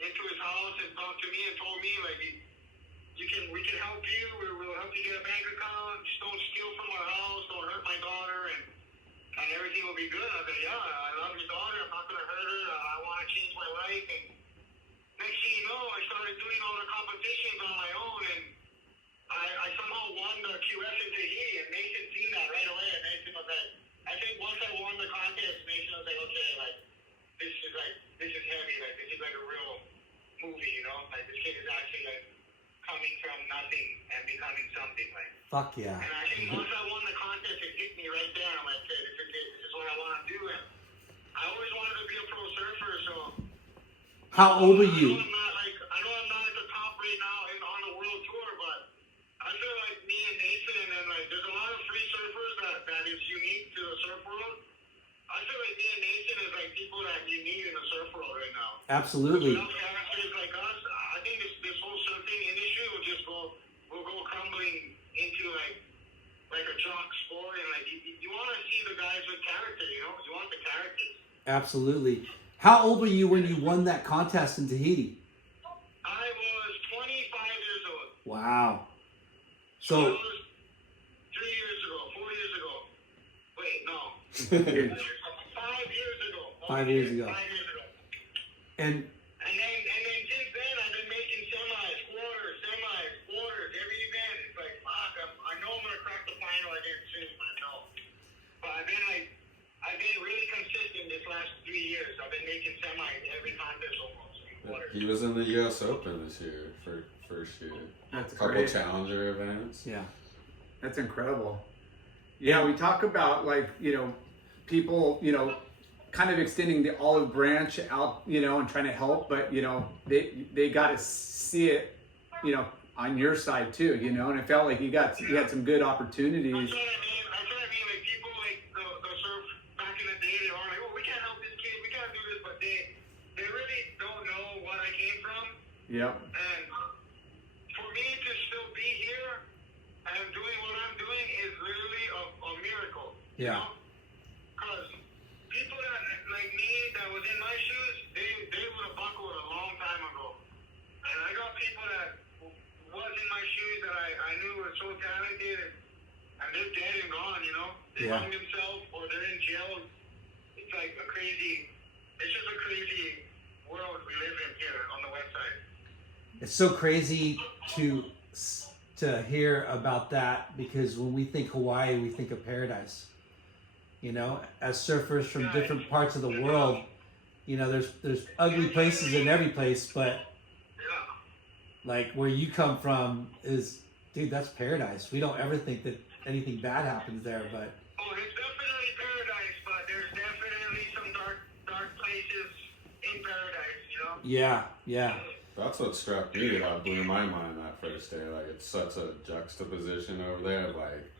into his house and talked to me and told me we can help you. We'll help you get a bank account. Just don't steal from our house. Don't hurt my daughter. And and everything will be good. I was like, yeah, I love your daughter. I'm not going to hurt her. I want to change my life. And next thing you know, I started doing all the competitions on my own, and I somehow won the QS in Tahiti, and Mason seen that right away. And Mason was like, I think once I won the contest, Mason was like, okay, like, this is heavy. Like, this is like a real movie, you know? Like, this kid is actually, like, coming from nothing and becoming something, like. Fuck yeah. And I think once I won the contest, it hit me right there. I'm like, okay, this is it. This is what I want to do. And I always wanted to be a pro surfer, so. How old are you? I know I'm not at the top right now on the world tour, but I feel like me and Nathan, and then like there's a lot of free surfers that is unique to the surf world. I feel like me and Nathan is like people that you need in the surf world right now. Absolutely. Without characters like us, I think this whole surfing industry will go crumbling into like a jock sport, and like you want to see the guys with character, you know? You want the characters. Absolutely. How old were you when you won that contest in Tahiti? I was 25 years old. Wow. So So that was 3 years ago, 4 years ago. Wait, no. 5 years ago. 5 years ago. 5 years ago. And And then since then, I've been making semis, quarters, every event. It's like, fuck, I know I'm gonna crack the final again soon. I know. But I've been really consistent this last 3 years. I've been making semis every contest almost. Quarters. He was in the U.S. Open this year for first year. That's A couple great. challenger events. yeah. That's incredible. Yeah, we talk about like, you know, people, you know, kind of extending the olive branch out, you know, and trying to help, but you know, they got to see it, you know, on your side too, you know, and it felt like you had some good opportunities. That's what I mean. Like people like the surf back in the day, they were like, oh, we can't help this kid, we can't do this, but they really don't know what I came from. Yep. And for me to still be here and doing what I'm doing is literally a miracle. Yeah. Because people that like me that was in my shoes, they would have buckled a long time ago. And I got people that was in my shoes that I knew were so talented, and they're dead and gone, you know? They Yeah. hung themselves or they're in jail. It's like it's just a crazy world we live in here on the west side. It's so crazy to hear about that, because when we think Hawaii, we think of paradise. You know, as surfers from different parts of the world, you know, there's ugly places in every place, but Yeah. like where you come from is, dude, that's paradise. We don't ever think that anything bad happens there, but Oh, it's definitely paradise, but there's definitely some dark places in paradise, you know? yeah. That's what struck me, how it blew my mind that first day. Like, it's such a juxtaposition over there, like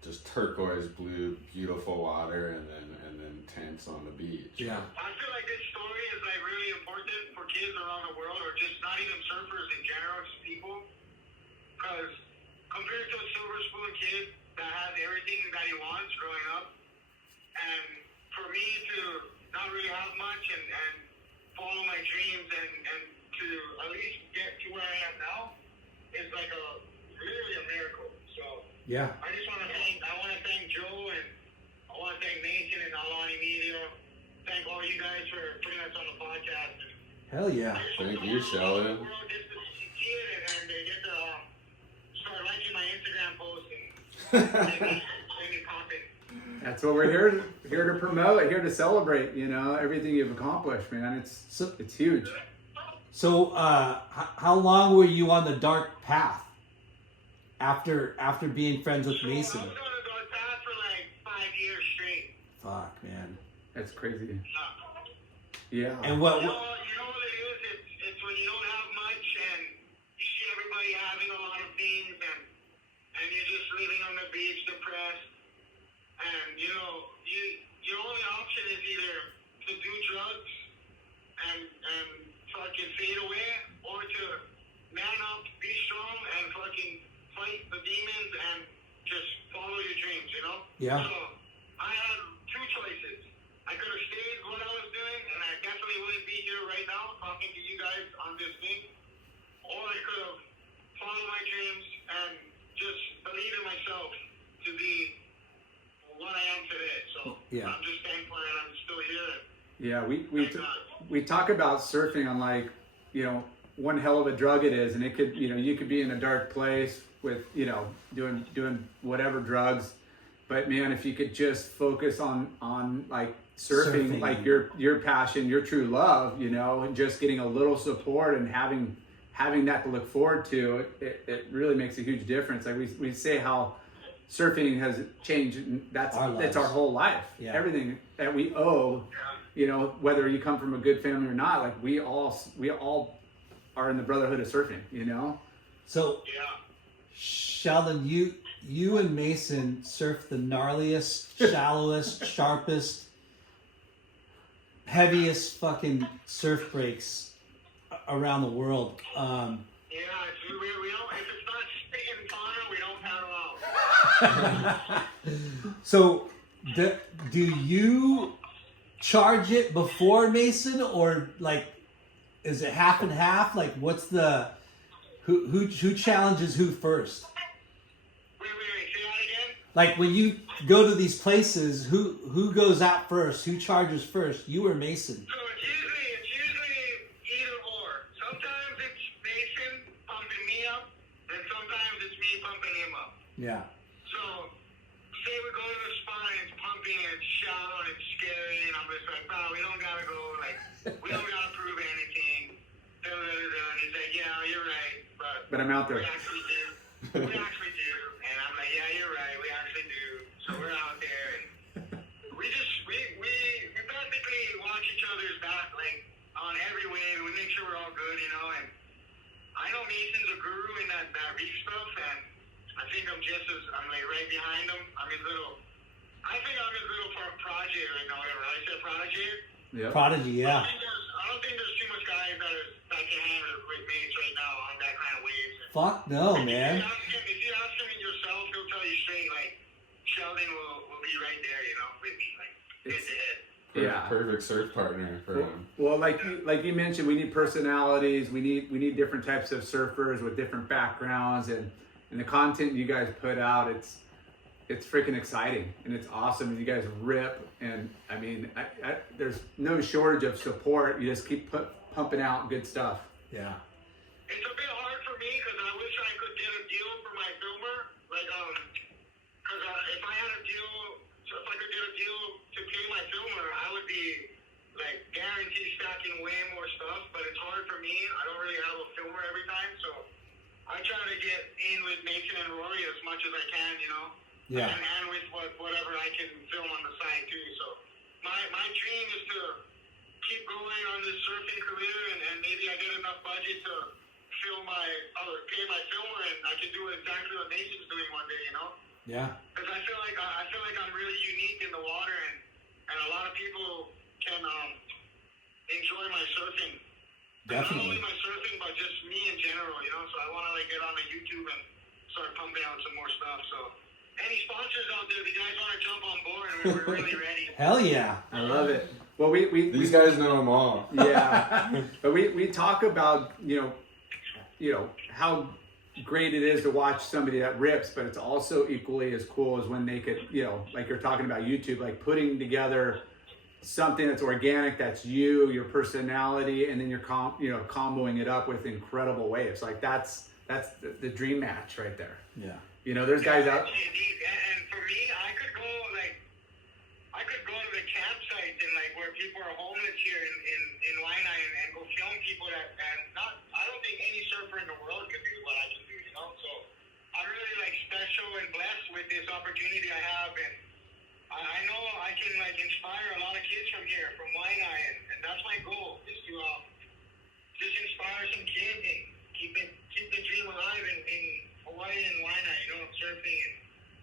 just turquoise blue, beautiful water, and then tents on the beach. Yeah. I feel like this story is like really important for kids around the world, or just not even surfers in general, just people. Because compared to a silver spoon kid that has everything that he wants growing up, and for me to not really have much and follow my dreams and to at least get to where I am now is like literally a miracle. So Yeah. I want to thank Joe, and I want to thank Nathan and Alani Media. Thank all you guys for putting us on the podcast. Hell yeah. Thank you, Sheldon. The world gets to see it, and they get to start liking my Instagram posts and maybe content. That's what we're here to promote, here to celebrate, you know, everything you've accomplished, man. It's huge. So, how long were you on the dark path after being friends with Mason? I was on the dark path for like 5 years straight. Fuck, man. That's crazy. Yeah. And what? You know what it is? It's when you don't have much and you see everybody having a lot of things, and you're just living on the beach depressed, and you know your only option is either to do drugs and fucking fade away, or to man up, be strong, and fucking fight the demons and just follow your dreams, you know? Yeah. So I had two choices. I could have stayed what I was doing, and I definitely wouldn't be here right now talking to you guys on this thing. Or I could have followed my dreams and just believe in myself to be what I am today. So Yeah. I'm just thankful that I'm still here. Yeah, Thank God. we talk about surfing on like, you know, one hell of a drug it is, and it could, you know, you could be in a dark place with, you know, doing whatever drugs, but man, if you could just focus on like surfing, like your passion, your true love, you know, and just getting a little support and having that to look forward to, it really makes a huge difference. Like we say how surfing has changed, and that's our whole life. Yeah. Everything that we owe, you know, whether you come from a good family or not, like we all are in the brotherhood of surfing, you know? So, Yeah. Sheldon, you and Mason surf the gnarliest, shallowest, sharpest, heaviest fucking surf breaks around the world. Yeah, we don't, if it's not spitting fauna, we don't paddle out. So, do you charge it before Mason, or like, is it half and half? Like, what's the who challenges who first? Wait, say that again? Like when you go to these places, who goes out first? Who charges first? You or Mason? So it's usually either or. Sometimes it's Mason pumping me up, and sometimes it's me pumping him up. Yeah. So, say we go to the spot and it's pumping and it's shallow and it's scary, and I'm just like, wow, we don't gotta go, like, we don't gotta prove anything. And he's like, yeah, you're right, But I'm out there. we actually do. We actually do. And I'm like, yeah, you're right, we actually do. So we're out there, and we basically watch each other's back, like, on every wave, and we make sure we're all good, you know, and I know Mason's a guru in that reef stuff, and I think I'm like right behind him. I think I'm his little prodigy right now, whatever. I said prodigy. Yeah. Prodigy, yeah. I don't think there's too much guys that can handle with mates right now on that kind of waves. Fuck no, man. If you ask him yourself, he'll tell you straight, like, Sheldon will be right there, you know, with me, like, head to head. Yeah. Perfect surf partner for him. Well, like you mentioned, we need personalities. We need different types of surfers with different backgrounds, and the content you guys put out, it's freaking exciting and it's awesome. You guys rip, and I mean, there's no shortage of support. You just keep pumping out good stuff. Yeah. It's a bit hard for me because I wish I could get a deal for my filmer, like because if I had a deal, so if I could get a deal to pay my filmer, I would be like guaranteed stacking way more stuff. But it's hard for me. I don't really have a filmer every time, so I try to get in with Mason and Rory as much as I can, you know. Yeah. And with whatever I can film on the side too. So my dream is to keep going on this surfing career, and maybe I get enough budget to pay my filmer, and I can do exactly what Mason's doing one day, you know. Yeah. Because I feel like I'm really unique in the water, and a lot of people can enjoy my surfing. Definitely. Not only my surfing, but just me in general, you know. So I want to like get on the YouTube and start pumping out some more stuff. So any sponsors out there, if you guys want to jump on board, we're really ready. Hell yeah. I love it. Well, These guys know them all. Yeah, but we talk about you know how great it is to watch somebody that rips, but it's also equally as cool as when they could, you know, like you're talking about YouTube, like putting together something that's organic, that's your personality, and then you're comboing it up with incredible waves. Like that's the dream match right there. Yeah. You know, there's guys out. And for me, I could go to the campsites and like where people are homeless here in Waianae and go film people I don't think any surfer in the world could do what I can do, you know. So I'm really like special and blessed with this opportunity I have, and I know I can like inspire a lot of kids from here, from Waianae, and that's my goal, is to just inspire some kids and keep the dream alive in Hawaii and Waianae, you know, surfing and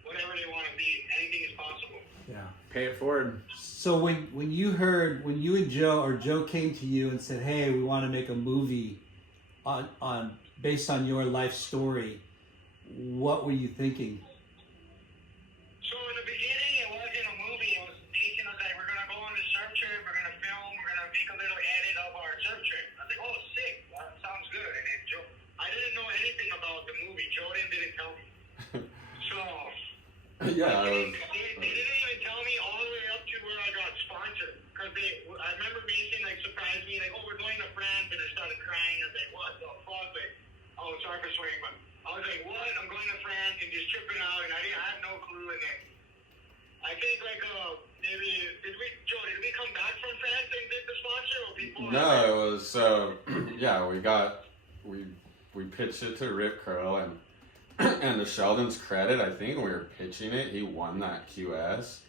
whatever they want to be. Anything is possible. Yeah. Pay it forward. So when you and Joe came to you and said, "Hey, we want to make a movie on based on your life story," what were you thinking? So in the beginning, it wasn't a movie. It was Nathan was like, "We're gonna go on this surf trip. We're gonna film. We're gonna make a little edit of our surf trip." I was like, "Oh, sick! That sounds good." And then Joe, I didn't know anything about the movie. Jordan didn't tell me. So Yeah. they didn't even tell me all the way up to because I remember Mason like surprised me, like, oh, we're going to France, and I started crying. I was like, what the fuck? Like, oh, sorry for swearing, but I was like, what? I'm going to France and just tripping out, and I had no clue. And then I think like maybe did we come back from France and did the sponsor, or people? No, it was yeah, we pitched it to Rip Curl, and to Sheldon's credit, I think when we were pitching it, he won that QS.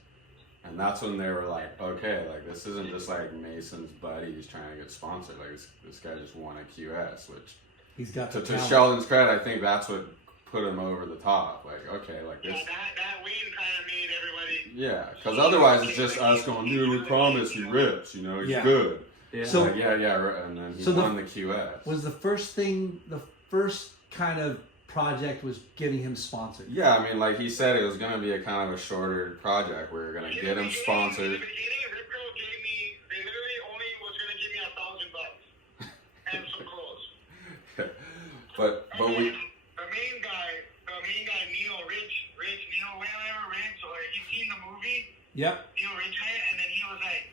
And that's when they were like, okay, like this isn't just like Mason's buddies trying to get sponsored. Like this guy just won a QS, which he's got to Sheldon's credit, I think that's what put him over the top. Like, okay, like this. Yeah, that win kind of made everybody. Yeah, because otherwise it's just us going, dude, we promise he rips, you know, he's good. Yeah. So like, yeah, and then he won the QS. Was the first kind of project was getting him sponsored? Yeah, I mean, like he said, it was going to be a kind of a shorter project. We were going to get him sponsored. In the beginning, Rip Curl they literally only was going to give me $1,000 and some clothes. but we. The main guy, Neil, whatever, Rich, or you've seen the movie? Yep. Neil Ridgway, and then he was like,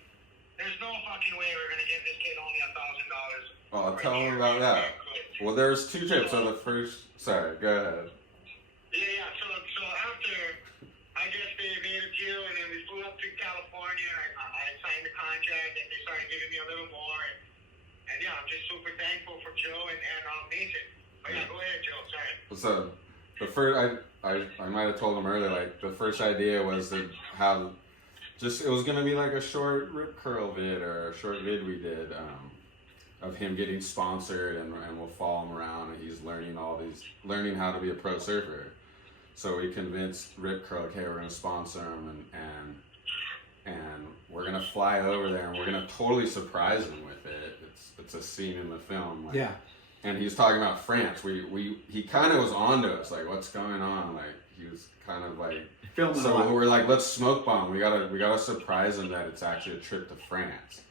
there's no fucking way we're going to give this kid only $1,000. Oh, tell him about that. Well, there's two trips. So the first, sorry, go ahead. Yeah. So after, I guess they made a deal, and then we flew up to California, and I signed the contract, and they started giving me a little more, and yeah, I'm just super thankful for Joe and Mason. But yeah, go ahead, Joe. Sorry. So the first, I might have told him earlier, like the first idea was to have, just it was gonna be like a short Rip Curl vid or a short vid we did. Of him getting sponsored, and we'll follow him around, and he's learning how to be a pro surfer. So we convinced Rip Curl, okay, we're gonna sponsor him, and we're gonna fly over there, and we're gonna totally surprise him with it. It's a scene in the film. Like, yeah. And he was talking about France. He kind of was onto us, like, what's going on? Like he was kind of like. So we're like, let's smoke bomb. We gotta surprise him that it's actually a trip to France.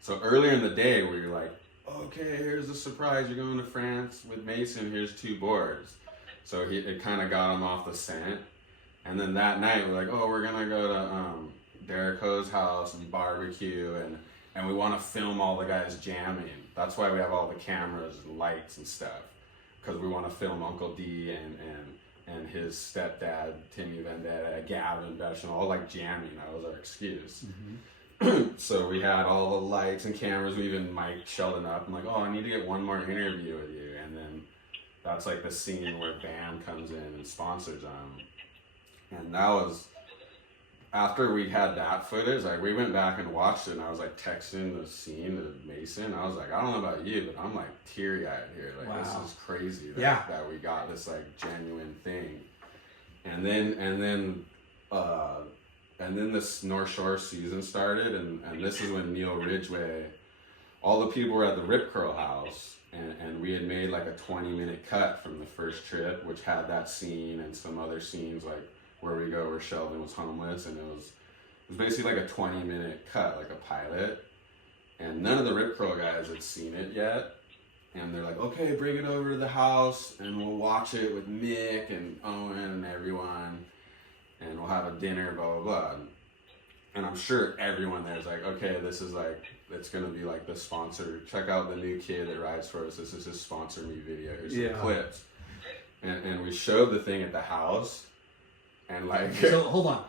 So earlier in the day, we were like, okay, here's the surprise. You're going to France with Mason. Here's 2 boards. So it kind of got him off the scent. And then that night, we're like, oh, we're going to go to Derek Ho's house and barbecue. And we want to film all the guys jamming. That's why we have all the cameras and lights and stuff. Because we want to film Uncle D and his stepdad, Timmy Vendetta, Gavin Besh, and all like jamming. That was our excuse. Mm-hmm. So we had all the lights and cameras. We even mic'd Sheldon up. I'm like, oh, I need to get one more interview with you. And then that's like the scene where Bam comes in and sponsors them. And that was, after we had that footage, like we went back and watched it, and I was like texting the scene to Mason. I was like, I don't know about you, but I'm like teary-eyed here. Like, wow. This is crazy that we got this like genuine thing. And then this North Shore season started, and this is when Neil Ridgway, all the people were at the Rip Curl house, and we had made like a 20-minute cut from the first trip, which had that scene and some other scenes like where we go where Sheldon was homeless, and it was basically like a 20-minute cut, like a pilot, and none of the Rip Curl guys had seen it yet, and they're like, okay, bring it over to the house, and we'll watch it with Mick and Owen and everyone. And we'll have a dinner, blah, blah, blah. And I'm sure everyone there is like, okay, this is like, it's going to be like the sponsor. Check out the new kid that rides for us. This is his sponsor me video. Here's some clips. And we showed the thing at the house. And like... So, hold on.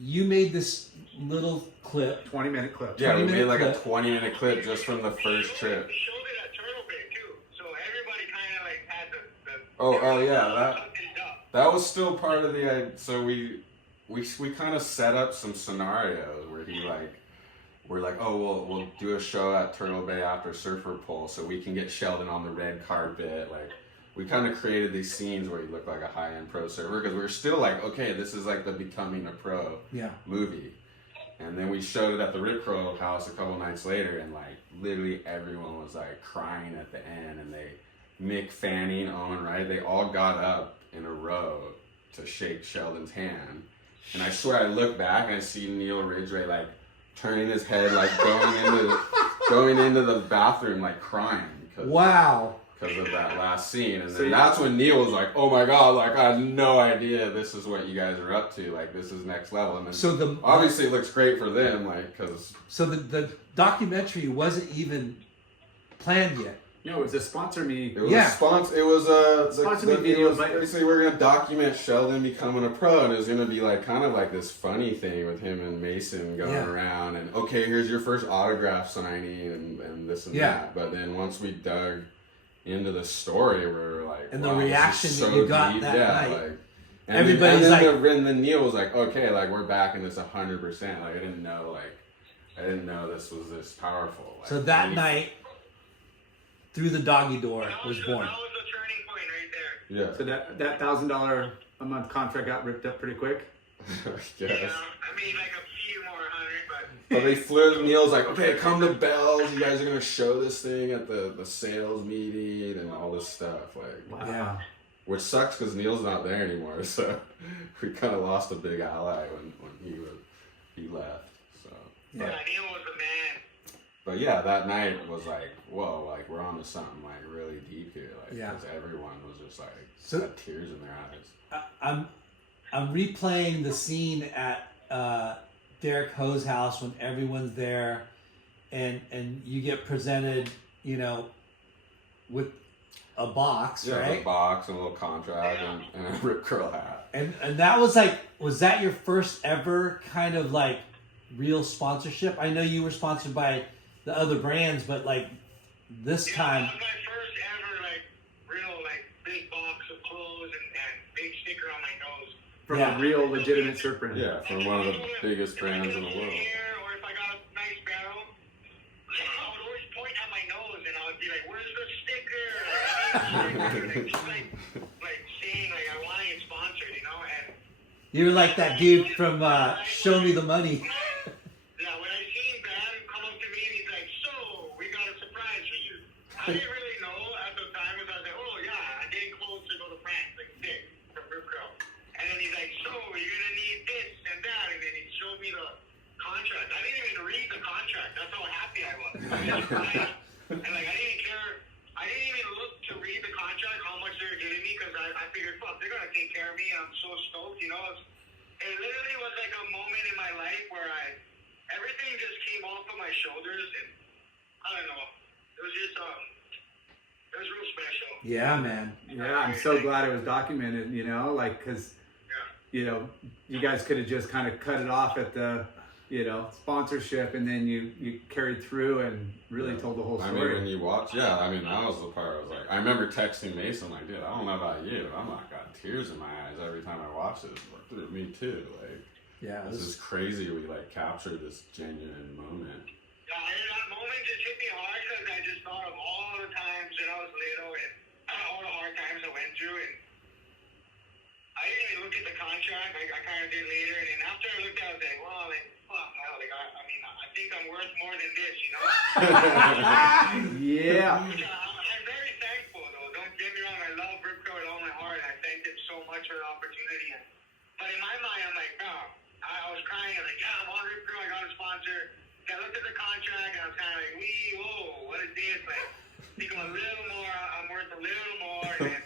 You made this little clip. 20-minute clip. Yeah, we made like a 20-minute clip just from the first trip. We showed it at Turtle Bay, too. So everybody kind of like had the Oh, yeah, that was still part of the, so we kind of set up some scenarios where we're like, oh, we'll do a show at Turtle Bay after Surfer Pull so we can get Sheldon on the red carpet. Like, we kind of created these scenes where he looked like a high-end pro surfer because we were still like, okay, this is like the becoming a pro movie. And then we showed it at the Rip Curl house a couple nights later, and like literally everyone was like crying at the end, and Mick, Fanning, Owen, right? They all got up in a row to shake Sheldon's hand. And I swear I look back and I see Neil Ridgway like turning his head, like going into the bathroom, like crying. Because, wow. because of that last scene. And So then that's when Neil was like, oh my God, like I had no idea this is what you guys are up to. Like this is next level. And then obviously it looks great for them, like, because. So the documentary wasn't even planned yet. No, it was a sponsor me. It was a sponsor. It was a sponsor me video. Basically, we're gonna document Sheldon becoming a pro, and it was gonna be like kind of like this funny thing with him and Mason going around, and okay, here's your first autograph signing, and this and that. But then once we dug into the story, we were like, and wow, the reaction so that you got deep. that night. Like, and everybody's then, like, and then Neil was like, okay, like we're back in this 100%. Like I didn't know this was this powerful. Like, so that night. Through the Doggy Door was born. That was the turning point right there. Yeah. So that $1,000 a month contract got ripped up pretty quick. Yes. Yeah, I mean like a few more hundred, but they flew. Neil's like, okay, come to Bell's. You guys are gonna show this thing at the sales meeting and all this stuff. Like, Wow. Yeah. Which sucks because Neil's not there anymore. So we kind of lost a big ally when he left. So. Yeah, Neil was the man. But yeah, that night was like, whoa, like we're on to something like really deep here. Like, because everyone was just like, had tears in their eyes. I'm replaying the scene at Derek Ho's house when everyone's there, and you get presented, you know, with a box, right? A box and a little contract and a Rip Curl hat. And that was like, was that your first ever kind of like real sponsorship? I know you were sponsored by the other brands, but like this time. That was my first ever like real like big box of clothes and big sticker on my nose. From a real legitimate surf brand. Yeah, from one of the biggest brands in the world. Or if I got a nice barrel, I would always point at my nose and I would be like, "Where's the sticker?" like saying like I want to get sponsored, you know. And you're like that dude from Show Me the Money. I didn't really know at the time, because I was like, oh yeah, I'm getting close to go to France, like sick, from Rip Curl. And then he's like, so you're gonna need this and that, and then he showed me the contract. I didn't even read the contract. That's how happy I was. I was just crying. And like I didn't care. I didn't even look to read the contract, how much they were giving me, because I figured, fuck, they're gonna take care of me. I'm so stoked, you know. It literally was like a moment in my life where everything just came off of my shoulders, and I don't know. It was just it was real special. Yeah, man. Yeah, I'm so glad it was documented, you know, like, because, you know, you guys could have just kind of cut it off at the, you know, sponsorship, and then you carried through and really told the whole story. I mean, when you watch, that was the part I was like, I remember texting Mason, like, dude, I don't know about you, but I'm like, got tears in my eyes every time I watch this. Like, dude, me too. Like, this is crazy. We, like, captured this genuine moment. Yeah, that moment just hit me hard because I just thought of all the times when I was little and all the hard times I went through, and I didn't even look at the contract. I kind of did later, and then after I looked at it, I was like, well, like, fuck, like, I mean, I think I'm worth more than this, you know? Yeah. I'm very thankful, though. Don't get me wrong. I love Rip Curl with all my heart. I thank him so much for the opportunity. But in my mind, I'm like, no. I was crying. I was like, yeah, I'm on Rip Curl. I got a sponsor. I looked at the contract and I was kind of like, whoa, what is this? Like, I think I'm a little more, I'm worth a little more. And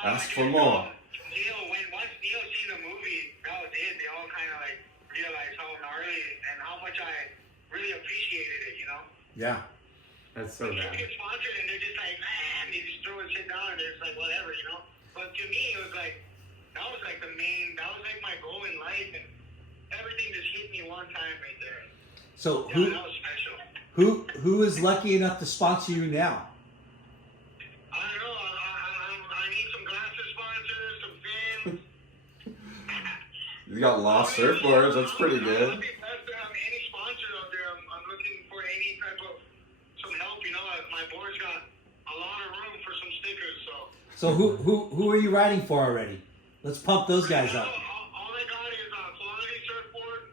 ask for more. Once Neil seen the movie, that was it. They all kind of like realized how gnarly and how much I really appreciated it, you know? Yeah. That's so bad. bad. They get sponsored and they're just like, man, they just throw shit down and they're just like, whatever, you know? But to me, it was like, that was like my goal in life, and everything just hit me one time right there. So that was special. Who is lucky enough to sponsor you now? I don't know. I need some glasses sponsors, some fins. You got Lost Surfboards. That's pretty good. I'd be blessed to have any sponsor out there. I'm looking for any type of some help. You know, my board's got a lot of room for some stickers. So who are you riding for already? Let's pump those guys up. All I got is Quality Surfboard,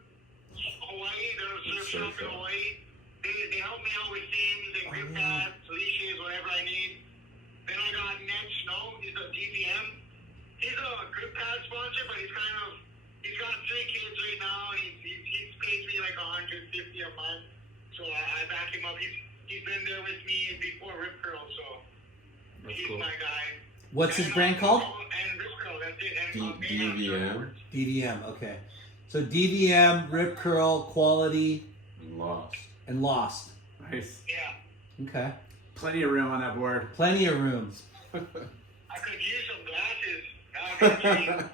Hawaii. They're a surf shop in Hawaii. They help me out with themes and grip pads, leashes, whatever I need. Then I got Ned Snow. He's a DVM. He's a grip pad sponsor, but he's got 3 kids right now, and he pays me like $150 a month. So I back him up. He's been there with me before Rip Curl, so He's cool. my guy. What's his brand called? And Rip Curl, that's it. And DVM. DVM. Okay. So DVM, Rip Curl, Quality, And Lost. and Lost. Nice. Yeah. Okay. Plenty of room on that board. Plenty of rooms. I could use some glasses. That would be great.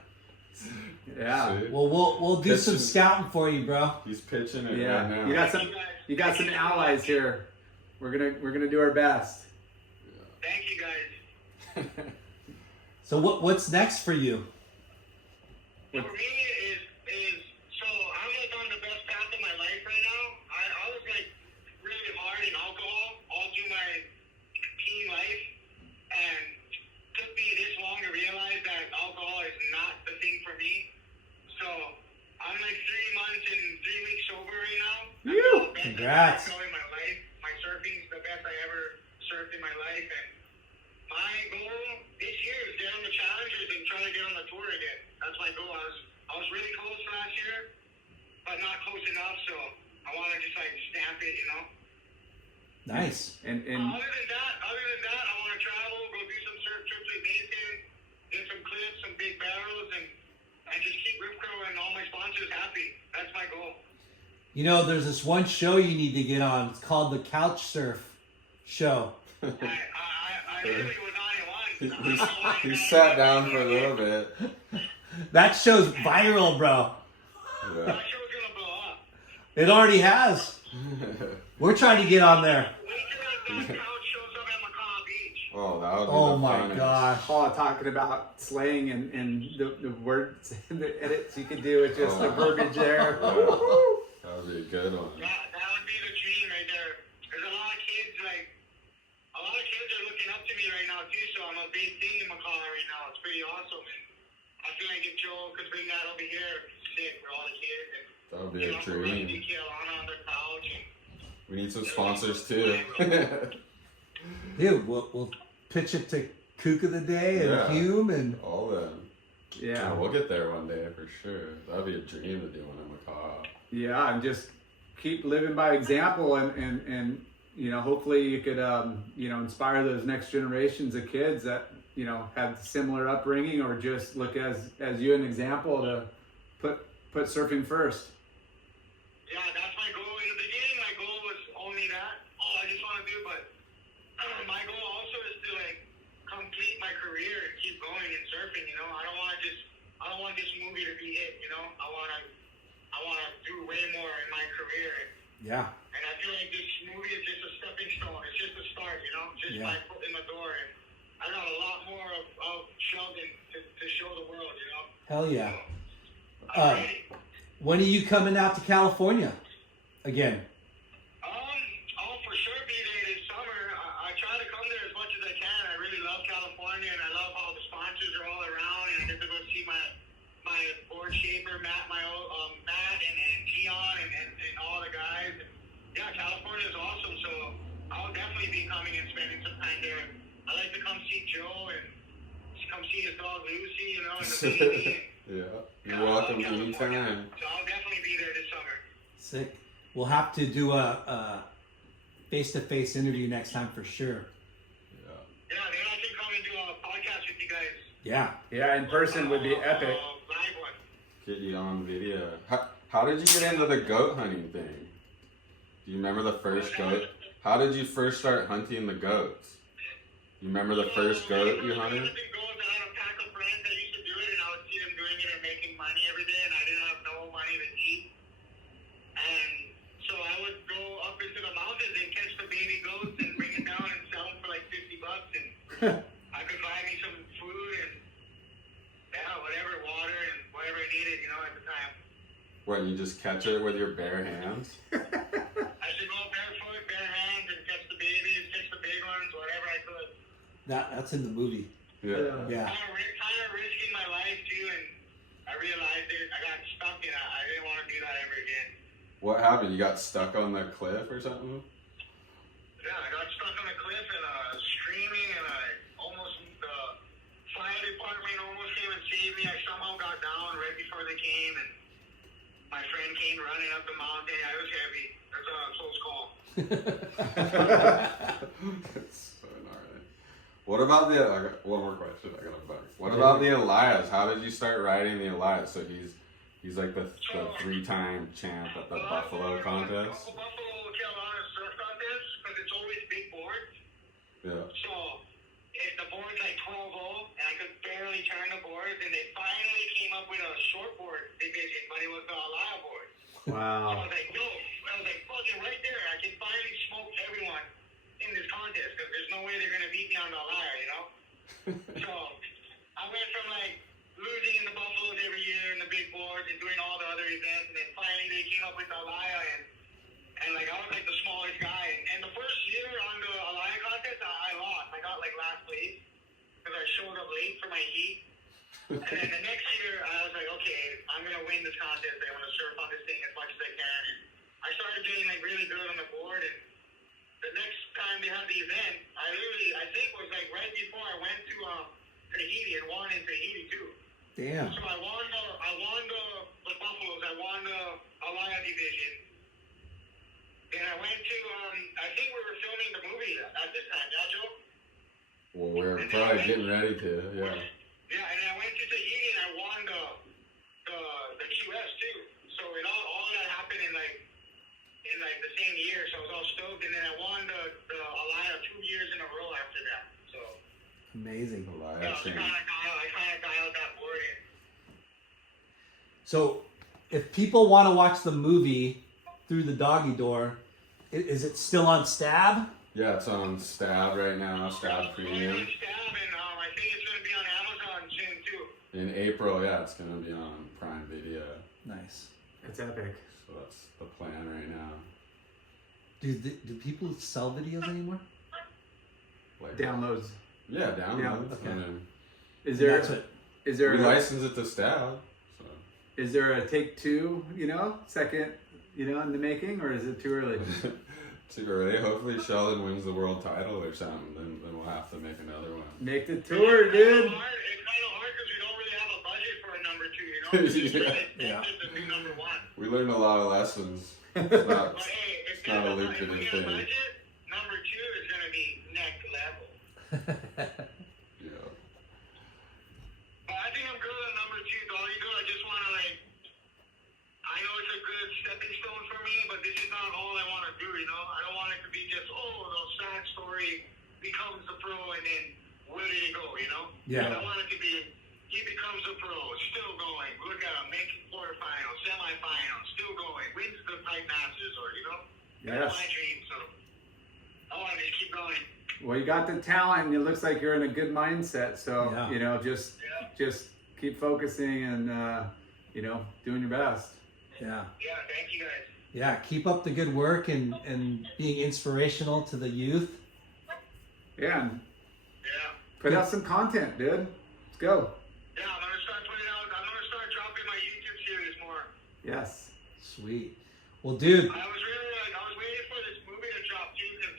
Yeah. See? Well, we'll do some Pitching. scouting for you, bro. He's pitching it Yeah. right now. You got some allies here. We're gonna do our best. Thank you guys. So what's next for you? For me is so I'm like on the best path of my life right now. I was like really hard in alcohol all through my teen life, and took me this long to realize that alcohol is not the thing for me. So I'm like 3 months and 3 weeks sober right now. Woo! That's the best Congrats. I've ever felt in my life. My surfing's the best I ever surfed in my life, and my goal this year is get on the Challengers and try to get on the tour again. That's my goal. I was really close last year, but not close enough. So I want to just like stamp it, you know. Nice. And Other than that, I want to travel, go do some surf trips with Mason, get some clips, some big barrels, and just keep Rip Curl and all my sponsors happy. That's my goal. You know, there's this one show you need to get on. It's called the Couch Surf Show. I literally was on it once. He sat down for a little bit. That show's viral, bro. That Yeah. show's gonna blow up. It already has. We're trying to get on there. Wait till that couch shows up at Macau Beach. Oh, that would be Oh the my funnest. gosh. Paul talking about slang and the words and the edits you could do with just the verbiage there. Yeah. That would be a good one. That would be the dream right there. There's a lot of kids are looking up to me right now too, so I'm a big thing in Macau right now. It's pretty awesome. And I feel like if Joe could bring that over here, it'd be sick for all the kids. And That would be a get off the Rusty dream. Kill on the couch. And We need some sponsors too. Dude, we'll pitch it to Kook of the Day and Yeah. Hume and All them. Yeah. We'll get there one day for sure. That'd be a dream to do one in Macau. Yeah, and just keep living by example, and you know, hopefully you could you know, inspire those next generations of kids that, you know, have similar upbringing or just look as you an example to put surfing first. yeah, that's my goal. In the beginning, my goal was only that. All I just want to do, but my goal also is to like complete my career and keep going in surfing. You know, I don't want this movie to be it. You know, I want to do way more in my career. yeah. And I feel like this movie is just a stepping stone. It's just a start, you know, just Yeah. my foot in the door. And I got a lot more of Sheldon to show the world, you know. Hell yeah. So, I'm ready. When are you coming out to California again? I'll for sure be there this summer. I try to come there as much as I can. I really love California, and I love how the sponsors are all around, and I get to go see my board shaper, Matt, Matt and Keon, and all the guys. And yeah, California is awesome, so I'll definitely be coming and spending some time there. I like to come see Joe and come see his dog Lucy, you know, and the baby. Yeah. Yeah, You're I love welcome California. anytime. So I'll definitely be there this summer. Sick. We'll have to do a face-to-face interview next time for sure. Yeah. Yeah, then I can come and do a podcast with you guys. Yeah. Yeah, in person would be epic. Live one. Get you on video. How did you get into the goat hunting thing? Do you remember the first goat? How did you first start hunting the goats? You remember the first goat you hunted? I had a pack of friends that used to do it, and I would see them doing it and making money every day, and I didn't have no money to eat. And so I would go up into the mountains and catch the baby goats and bring it down and sell them for like $50, and I could buy me some food and whatever, water and whatever I needed, you know, at the time. What, you just catch it with your bare hands? I should go barefoot, bare hands, and catch the babies, catch the big ones, whatever I could. That's in the movie. Yeah. Yeah. Kind of risking my life too, and I realized it. I got stuck in it. I didn't want to do that ever again. What happened? You got stuck on the cliff or something? Yeah, I got stuck on a cliff and screaming, and the fire department almost came and saved me. I somehow got down right before they came, and my friend came running up the mountain. It was heavy. It was a close call. It's so gnarly. What about the? I got one more question. I got a bug. What about the Elias? How did you start riding the Elias? So he's like the 3-time champ at the Buffalo contest. Buffalo Carolina surf contest because it's always big boards. Yeah. So if the board's like 12-0 and I could barely turn the boards, and they finally came up with a shortboard division, but it was the Alani board. Wow. So I was like, yo, fucking right there, I can finally smoke everyone in this contest because there's no way they're gonna beat me on the Alani, you know. So I went from like losing in the Buffaloes every year in the big boards and doing all the other events, and then finally they came up with the Alani, and like I was like the smallest guy, and the first year on the Alani contest I lost. I got like last place because I showed up late for my heat. And then the next year I was like, okay, I'm gonna win this contest. I want to surf on this thing as much as I can. And I started getting like really good on the board, and the next time they had the event, I think it was like right before I went to Tahiti and won in Tahiti too. Damn. So I won the Buffaloes. I won the Alani division. Then I went to I think we were filming the movie at this time, yeah, Joe? Well, we're probably getting ready to. Yeah. Yeah, and then I went to Tahiti and I won the QS too. So it all that happened in like the same year. So I was all stoked, and then I won the Alani 2 years in a row after that. So Amazing. yeah, I kind of dialed that board in. So, if people want to watch the movie through the Doggy Door, is it still on Stab? Yeah, it's on Stab right now. Stab Premium. Stab, and I think it's going to be on Amazon soon too. In April, yeah, it's gonna be on Prime Video. Nice. It's epic. So that's the plan right now. Do people sell videos anymore? Like Downloads. Yeah, downloads. okay. And then Is there? That's what. Is there? we license it to Stab. So. Is there a take two? Second. In the making, or is it too early? Too early. Hopefully Sheldon wins the world title or something. Then we'll have to make another one. Make the tour, dude. It's kind of hard because we don't really have a budget for a number 2, you know? It's Yeah. to be number 1. We learned a lot of lessons. It's But hey, if not a we lucrative get a thing. budget, number 2 is going to be next level. Yeah. But I think I'm good on number 2, Doggy Door. I just want to I know it's a good stepping stone for me, but this is not all I want to do, you know? I don't want it to be just, the sad story becomes a pro and then where did it go, you know? Yeah. I want it to be, he becomes a pro, still going. Look at him, making quarterfinals, semifinals, still going. Wins the Pipe Masters, or, you know? Yes. That's my dream, so I want to just keep going. Well, you got the talent, and it looks like you're in a good mindset. So Yeah. just keep focusing and doing your best. Yeah. Yeah, thank you guys. Yeah. Keep up the good work and being inspirational to the youth. Yeah, and Yeah. put out some content, dude. Let's go. Yeah, I'm going to start dropping my YouTube series more. Yes. Sweet. Well, dude. I was waiting for this movie to drop too, because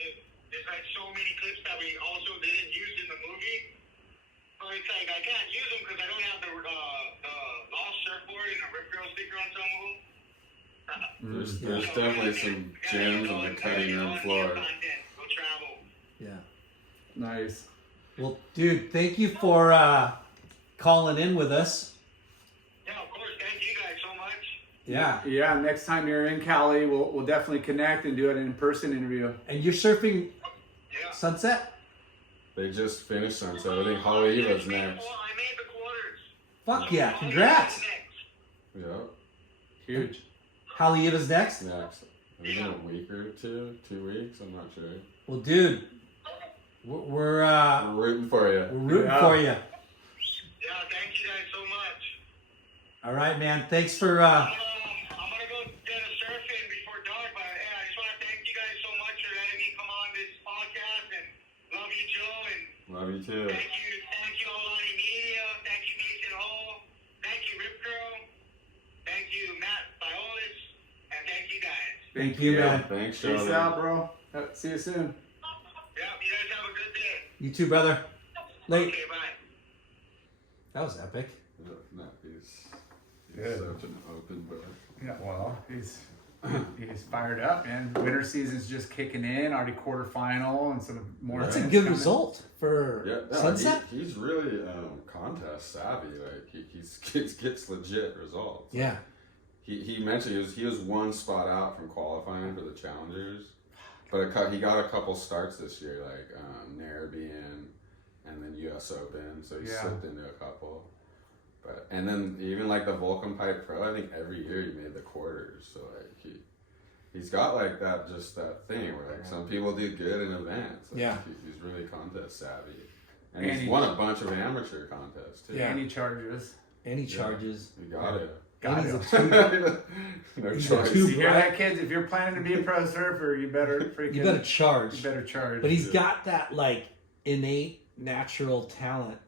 there's like so many clips that we also didn't use in the movie. But it's like I can't use them because I don't have the Lost Surfboard and a Rip Girl sticker on some of them. There's Yeah. definitely some gems on the cutting room floor. Go travel. Yeah. Nice. Well, dude, thank you for calling in with us. Yeah, of course. Thank you guys so much. Yeah. Yeah. Next time you're in Cali, we'll definitely connect and do an in-person interview. And you're surfing Yeah. Sunset? They just finished Sunset. I think Holly Eva's next. I made the quarters. Fuck yeah. Congrats. Yeah, Huge. Halieva's next? next. I think in a week or 2 weeks. I'm not sure. Well, dude, we're We're rooting for you. rooting Yeah. for you. Yeah, thank you guys so much. All right, man. Thanks for. I'm gonna go get a surfing before dark, but hey, I just want to thank you guys so much for letting me come on this podcast, and love you, Joe, and Love you too. thank you, Alani Media, thank you, Mason Hall, thank you, Rip Girl, thank you, Matt Biolis, and thank you guys. Thank you, man. Thanks, Peace Sheldon. out, bro. See you soon. Yeah, you guys have a good day. You too, brother. Late. Okay, bye. That was epic. No, he's Good. such an open book. Yeah. Well, he's he's fired up, man. Winter season's just kicking in, already quarterfinal, and some more. That's a good result for Sunset. He's really contest savvy. Like he gets legit results. Yeah. He mentioned he was one spot out from qualifying for the Challengers, but he got a couple starts this year, like Narrabeen and then U.S. Open, so he slipped into a couple. But and then even like the Vulcan Pipe Pro, I think every year he made the quarters. So like he's got like that thing where like some people do good in events. Like, he's really contest savvy, and he's won a bunch of amateur contests too. Yeah, and he charges. And he charges. You got it. Got it. No choice. You hear that, kids? If you're planning to be a pro surfer, you better charge. You better charge. But he's got that like innate natural talent.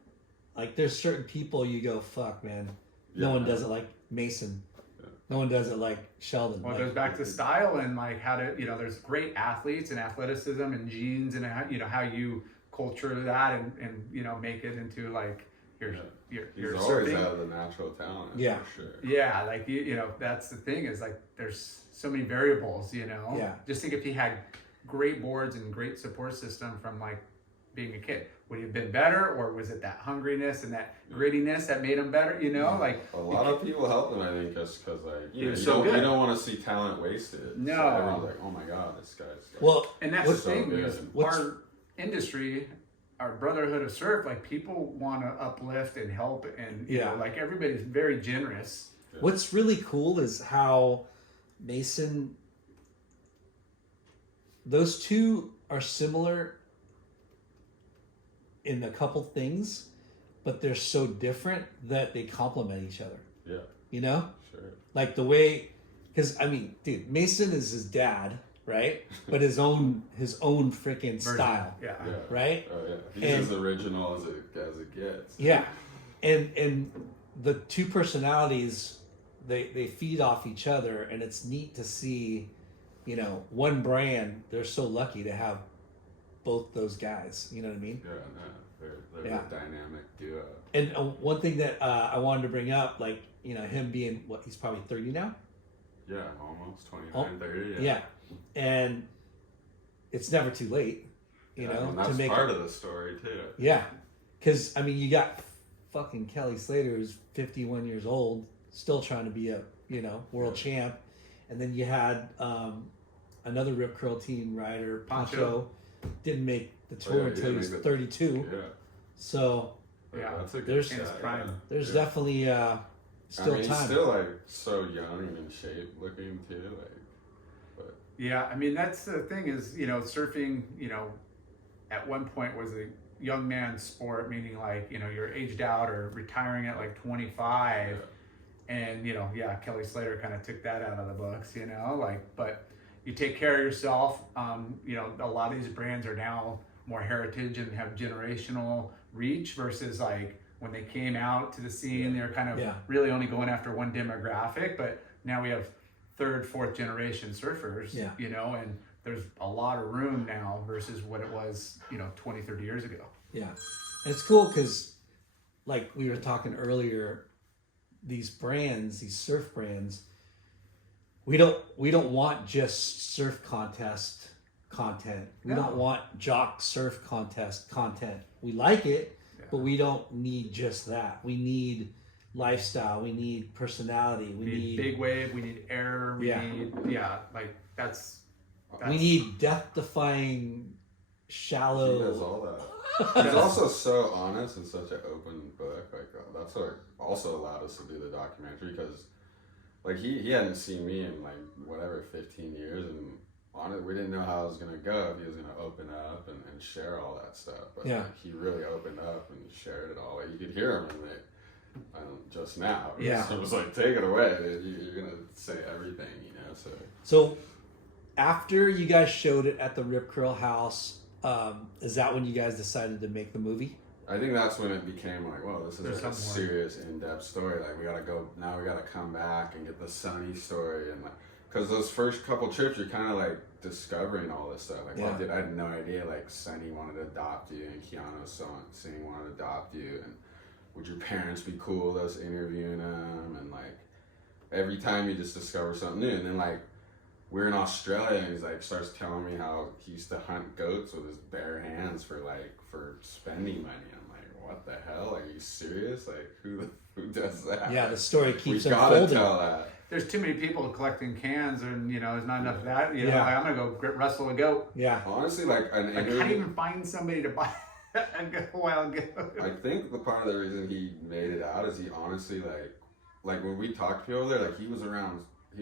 Like there's certain people you go, fuck, man. No one does it like Mason. Yeah. No one does it like Sheldon. Well, it goes back to style and like how to, there's great athletes and athleticism and genes and how you culture that and make it into like your He's always surfing. out of the natural talent. Yeah. For sure. Yeah, like that's the thing is like there's so many variables. Yeah. Just think if he had great boards and great support system from like being a kid, would he have been better, or was it that hungriness and that grittiness that made him better? Like a lot of people help him, I think, just because like you don't want to see talent wasted. No, so everyone's like, oh my god, this guy's and that's the thing because good. our industry, our brotherhood of surf, like people want to uplift and help, and like everybody's very generous. Yeah. What's really cool is how Mason, those two are similar in a couple things, but they're so different that they complement each other. Yeah. Sure. Like the way, because I mean, dude, Mason is his dad, right? But his own freaking style. Yeah. Right? Oh yeah. He's as original as it gets. Yeah. And the two personalities, they feed off each other, and it's neat to see, one brand, they're so lucky to have both those guys. You know what I mean? Yeah, no, they're a dynamic duo. And one thing that I wanted to bring up, like, him being, he's probably 30 now? Yeah, almost 29, 30. Yeah. And it's never too late, that's to make part of the story too. Yeah. Because, I mean, you got fucking Kelly Slater, who's 51 years old, still trying to be a, world champ. And then you had another Rip Curl team rider, Pancho, didn't make the tour until he was 32. Yeah. So, that's a there's prime. There's definitely still time. He's still like so young and in shape looking too. Yeah, I mean that's the thing is surfing at one point was a young man's sport, meaning like you're aged out or retiring at like 25, and Kelly Slater kind of took that out of the books, but you take care of yourself. A lot of these brands are now more heritage and have generational reach versus like when they came out to the scene, they're kind of really only going after one demographic. But now we have third, fourth generation surfers, and there's a lot of room now versus what it was, 20, 30 years ago. Yeah. And it's cool because like we were talking earlier, these brands, these surf brands, we don't want just surf contest content. We don't want jock surf contest content. We like it, but we don't need just that. We need lifestyle. We need personality. We need big wave. We need air. We need like that's we need death-defying, shallow. He does all that. He's also so honest and such an open book. Like that's what also allowed us to do the documentary because. Like he hadn't seen me in like whatever 15 years, and on it we didn't know how it was gonna go, if he was gonna open up and share all that stuff. But like, he really opened up and shared it all. Like, you could hear him in just now. So it was like, take it away. You're gonna say everything, So after you guys showed it at the Rip Curl House, is that when you guys decided to make the movie? I think that's when it became like, well, this is like a serious, in-depth story. Like, we gotta come back and get the Sunny story, and like, because those first couple trips, you're kind of like discovering all this stuff. Like, I had no idea. Like, Sunny wanted to adopt you, and Keanu Singh wanted to adopt you, and would your parents be cool with us interviewing them? And like, every time you just discover something new, and then like, we're in Australia, and he's like starts telling me how he used to hunt goats with his bare hands for spending money. I'm like, what the hell? Are you serious? Like, who does that? Yeah, the story keeps we gotta unfolding. tell that. There's too many people collecting cans, and there's not enough of that. You know, Yeah. like, I'm gonna go wrestle a goat. Yeah. Honestly, like an I interview. can't even find somebody to buy a wild goat. I think the part of the reason he made it out is he honestly like when we talked to people over there, like he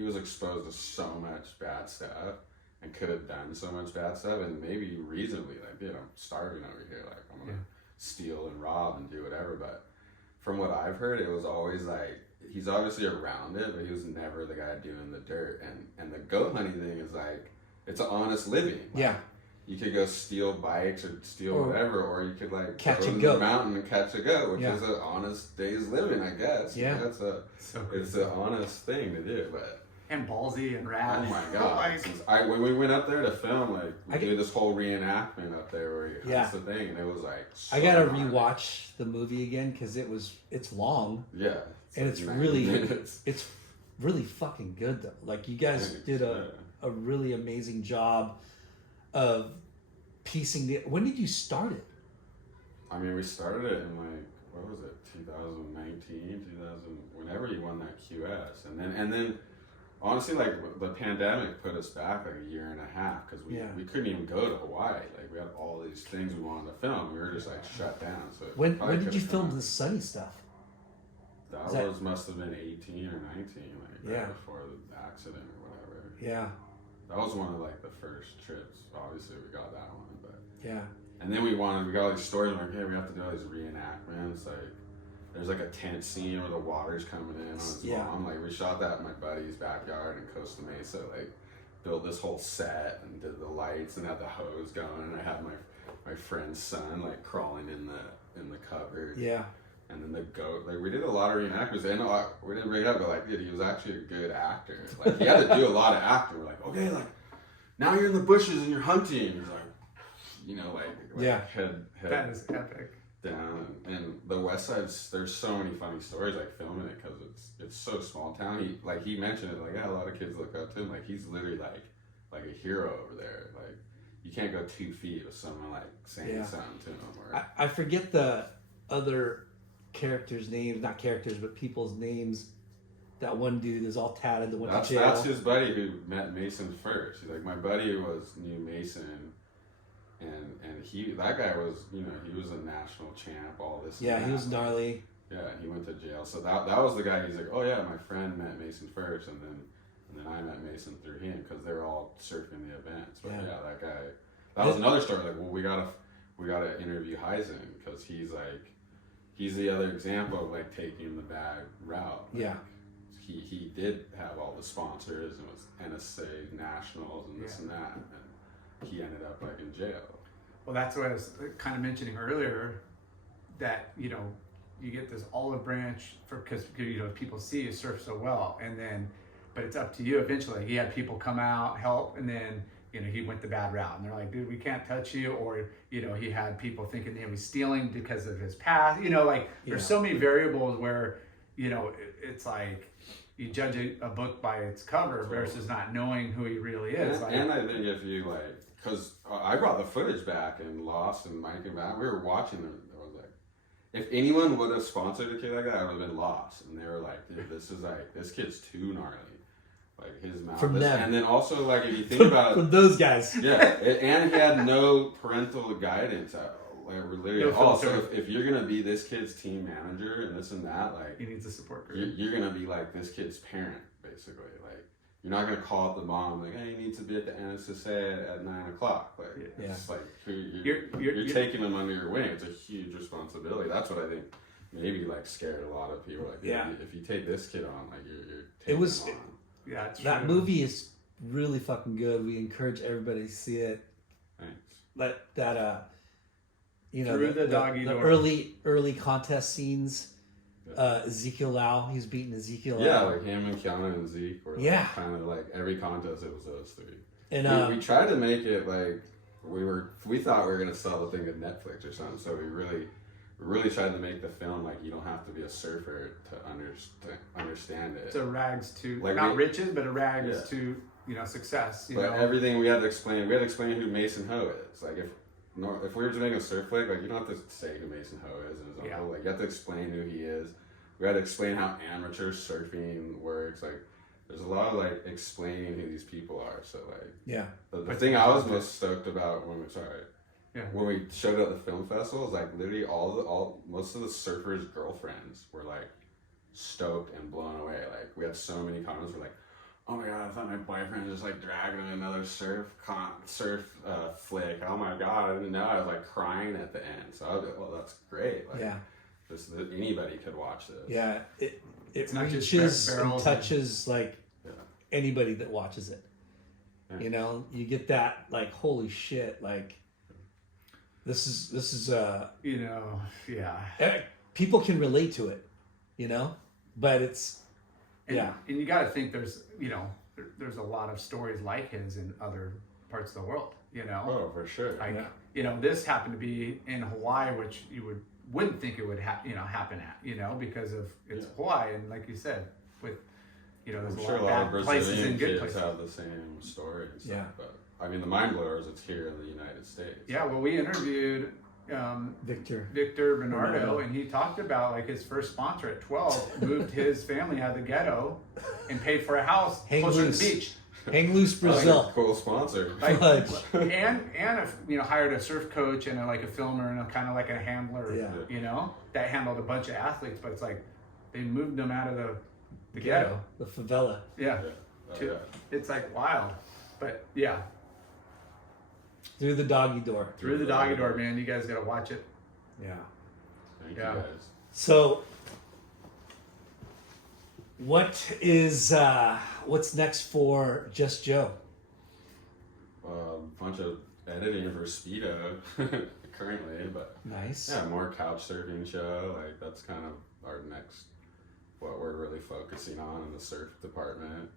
was exposed to so much bad stuff and could have done so much bad stuff, and maybe reasonably, like, dude, I'm starving over here, like I'm gonna steal and rob and do whatever. But from what I've heard, it was always like he's obviously around it, but he was never the guy doing the dirt. And the goat hunting thing is like, it's an honest living. Like, Yeah. you could go steal bikes or steal whatever, or you could like catch go a to goat. the mountain and catch a goat, which Yeah. is an honest day's living, I guess. Yeah. That's So it's an honest thing to do. But and ballsy and oh rad. my god! Like, When we went up there to film, like we I did this whole reenactment up there where he hunts the thing, and it was like I gotta so hard. rewatch the movie again because it's long Yeah, and like it's 90 really minutes. it's really fucking good though. Like you guys did a really amazing job of piecing the. When did you start it? I mean, we started it in like, what was it, 2019, whenever you won that QS. And then honestly, like, the pandemic put us back like a year and a half because we couldn't even go to Hawaii. Like, we had all these things we wanted to film. We were just like shut down. So When did you film the sunny stuff? That must have been 18 or 19, like Yeah. right before the accident or whatever. Yeah. That was one of like the first trips. Obviously, we got that one, but Yeah. and then we got all these stories like, hey, we have to do all these reenactments. Like, there's like a tent scene where the water's coming in on its lawn. Like, we shot that in my buddy's backyard in Costa Mesa. Like, built this whole set and did the lights and had the hose going. And I had my friend's son like crawling in the cupboard. Yeah. And then the goat. Like, we did a lot of reenactments. And we didn't bring it up, but like, dude, he was actually a good actor. Like, he had to do a lot of acting. We're like, okay, like, now you're in the bushes and you're hunting. He's like, head that is epic. down. And the West Side's, there's so many funny stories like filming it because it's so small town. He mentioned it, like, yeah, a lot of kids look up to him. Like, he's literally like a hero over there. Like, you can't go 2 feet with someone like saying something to him. Or I forget the other characters' names, not characters, but people's names. That one dude is all tatted that went to jail. That's his buddy who met Mason first. He's like, my buddy knew Mason, and that guy was, he was a national champ, all this. Yeah, he was gnarly. Yeah, he went to jail. So that was the guy. He's like, oh yeah, my friend met Mason first, and then I met Mason through him because they were all surfing the events. But yeah, that guy. That was another story. Like, well, we gotta interview Heisen because he's the other example of like taking the bad route. Like, Yeah. He did have all the sponsors and was NSA nationals and this and that, and he ended up like in jail. Well, that's what I was kind of mentioning earlier, that you get this olive branch because people see you surf so well, but it's up to you eventually. He had people come out, help, and then he went the bad route, and they're like, dude, we can't touch you, or he had people thinking he was stealing because of his past. There's so many variables where it's like you judge a book by its cover versus not knowing who he really is. And I think if you because I brought the footage back and Lost and Mike and Matt, we were watching them. I was like, if anyone would have sponsored a kid like that, I would have been Lost. And they were like, dude, this kid's too gnarly. Like, his mouth. From them. And then also, like, if you think about it. From those guys. Yeah, and he had no parental guidance literally at all. So if you're going to be this kid's team manager and this and that, like, he needs a support group. You're going to be like this kid's parent, basically. Like, you're not going to call up the mom like, hey, you need to be at the NSSA at 9 o'clock. Like, it's like, you're taking them under your wing. It's a huge responsibility. That's what I think maybe like scared a lot of people. Like, if you take this kid on, like, you're taking them on. Yeah, it's that true. movie is really fucking good. We encourage everybody to see it. Thanks. Through the Doggy Door. early contest scenes. Ezekiel Lau, he's beating Ezekiel Lau. Yeah, like him and Keanu and Zeke were kind of like every contest it was those three. And we tried to make it like we thought we were gonna sell the thing to Netflix or something. So we really tried to make the film like you don't have to be a surfer to understand it. It's a rags to like not riches, but a rags to success. But everything we had to explain who Mason Ho is. Like if we were doing a surf flick, like you don't have to say who Mason Ho is and his uncle. Like you have to explain who he is. We had to explain how amateur surfing works. Like there's a lot of like explaining who these people are. So like the thing I was most stoked about when we showed it at the film festival is like literally most of the surfers' girlfriends were like stoked and blown away. Like we had so many comments were like, oh my god, I thought my boyfriend was like dragging another surf flick. Oh my god, I didn't know. I was like crying at the end. So I was like, well, that's great. Like, just that anybody could watch this. Yeah, it reaches and touches like anybody that watches it. Yeah. You get that like, holy shit, like this is people can relate to it, but it's and you got to think there's a lot of stories like his in other parts of the world. Oh, for sure. Like this happened to be in Hawaii, which you wouldn't think it would happen at because of it's Hawaii, and like you said, with there's I'm a sure lot of bad places Brazilian and good kids places have the same story and stuff, but I mean the mind blowers it's here in the United States. Yeah, well, we interviewed Victor Bernardo, and he talked about like his first sponsor at 12 moved his family out of the ghetto and paid for a house closer to the beach. Hang loose, Brazil. Cool sponsor. And hired a surf coach and a filmer and kind of like a handler. That handled a bunch of athletes, but it's like they moved them out of the ghetto, the favela. It's like wild, but through the doggy door. Through the doggy door, man. You guys gotta watch it. Yeah. Thank you guys. So, what's next for Just Joe? A bunch of editing for Speedo currently, but nice. Yeah, more couch surfing show. Like that's kind of our next, what we're really focusing on in the surf department.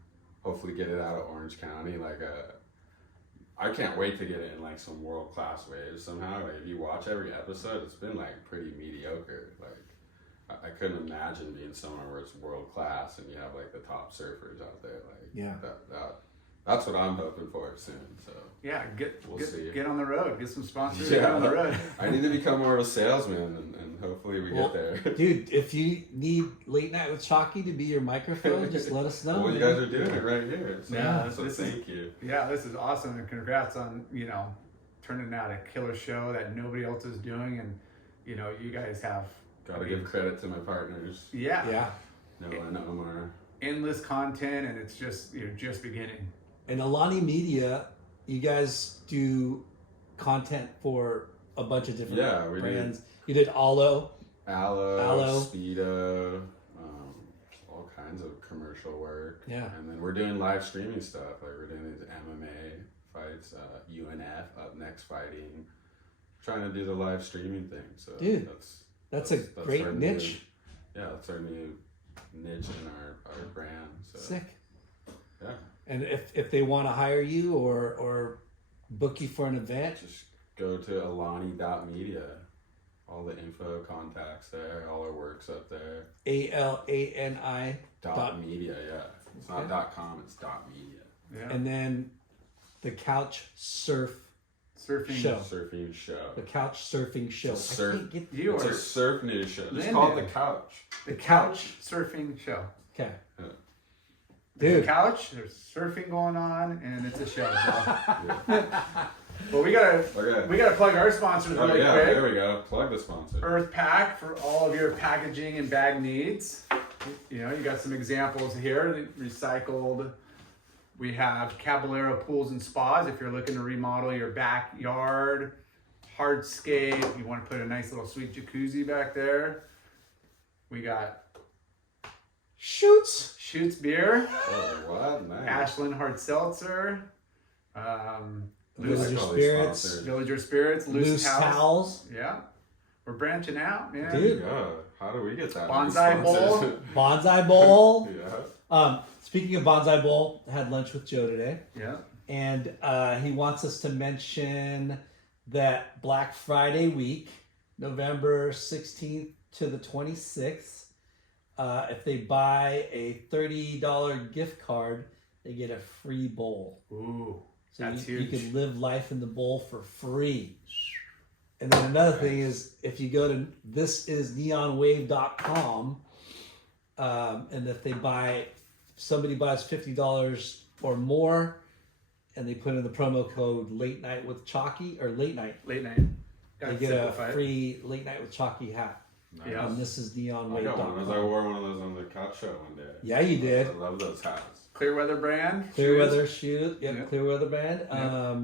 Hopefully, get it out of Orange County. I can't wait to get it in like some world class waves somehow. Like if you watch every episode, it's been like pretty mediocre. Like I couldn't imagine being somewhere where it's world class and you have like the top surfers out there. Like that's what I'm hoping for soon. So get on the road, get some sponsors. Get on the road. I need to become more of a salesman, and hopefully we get there. Dude, if you need Late Night with Chalky to be your microphone, just let us know. Well, you guys are doing it right here. So thank you. Yeah, this is awesome, and congrats on turning out a killer show that nobody else is doing, and you guys have. Gotta give credit to my partners. Yeah. Noah and Omar. Endless content, and it's just just beginning. And Alani Media, you guys do content for a bunch of different brands. You did Aloe, Speedo, all kinds of commercial work. Yeah. And then we're doing live streaming stuff. Like we're doing these MMA fights, UNF up next fighting. Trying to do the live streaming thing. So dude, that's a great niche. That's our new niche in our brand. So. Sick. Yeah. And if they want to hire you or book you for an event, just go to alani.media. All the info, contacts there, all our work's up there. ALANI. .media, It's not .com, it's .media. Yeah. And then the Couch Surfing Show. The Couch Surfing Show. It's a surf news show. Just call it The Couch. The Couch Surfing Show. Okay. Dude. The couch, there's surfing going on, and it's a show. Well, we gotta plug our sponsors really quick. There we go. Plug the sponsor. Earth Pack for all of your packaging and bag needs. You got some examples here. Recycled. We have Caballero Pools and Spas if you're looking to remodel your backyard. Hardscape. You want to put a nice little sweet jacuzzi back there. We got Shoots Beer. Oh, what? Nice. Ashland Hard Seltzer. Villager Spirits. Loose Towels. Yeah. We're branching out, man. Dude. How do we get that? Bonsai Bowl. Bonsai Bowl. Yeah. Speaking of Bonsai Bowl, I had lunch with Joe today. Yeah. And he wants us to mention that Black Friday week, November 16th to the 26th, if they buy a $30 gift card, they get a free bowl. Ooh, So that's you huge. can live life in the bowl for free. And then another thing is, if you go to thisisneonwave.com, and if somebody buys $50 or more, and they put in the promo code late night with Chalky or late night, Late night. they Gotta get simplify a it. free late night with Chalky hat. Yeah. And this is I got one of those. I neonwave.com. wore one of those on the couch show one day. Yeah, you did. I love those hats. Clearweather brand. Clearweather shoes. Yep, Yeah. Clearweather brand. Yeah.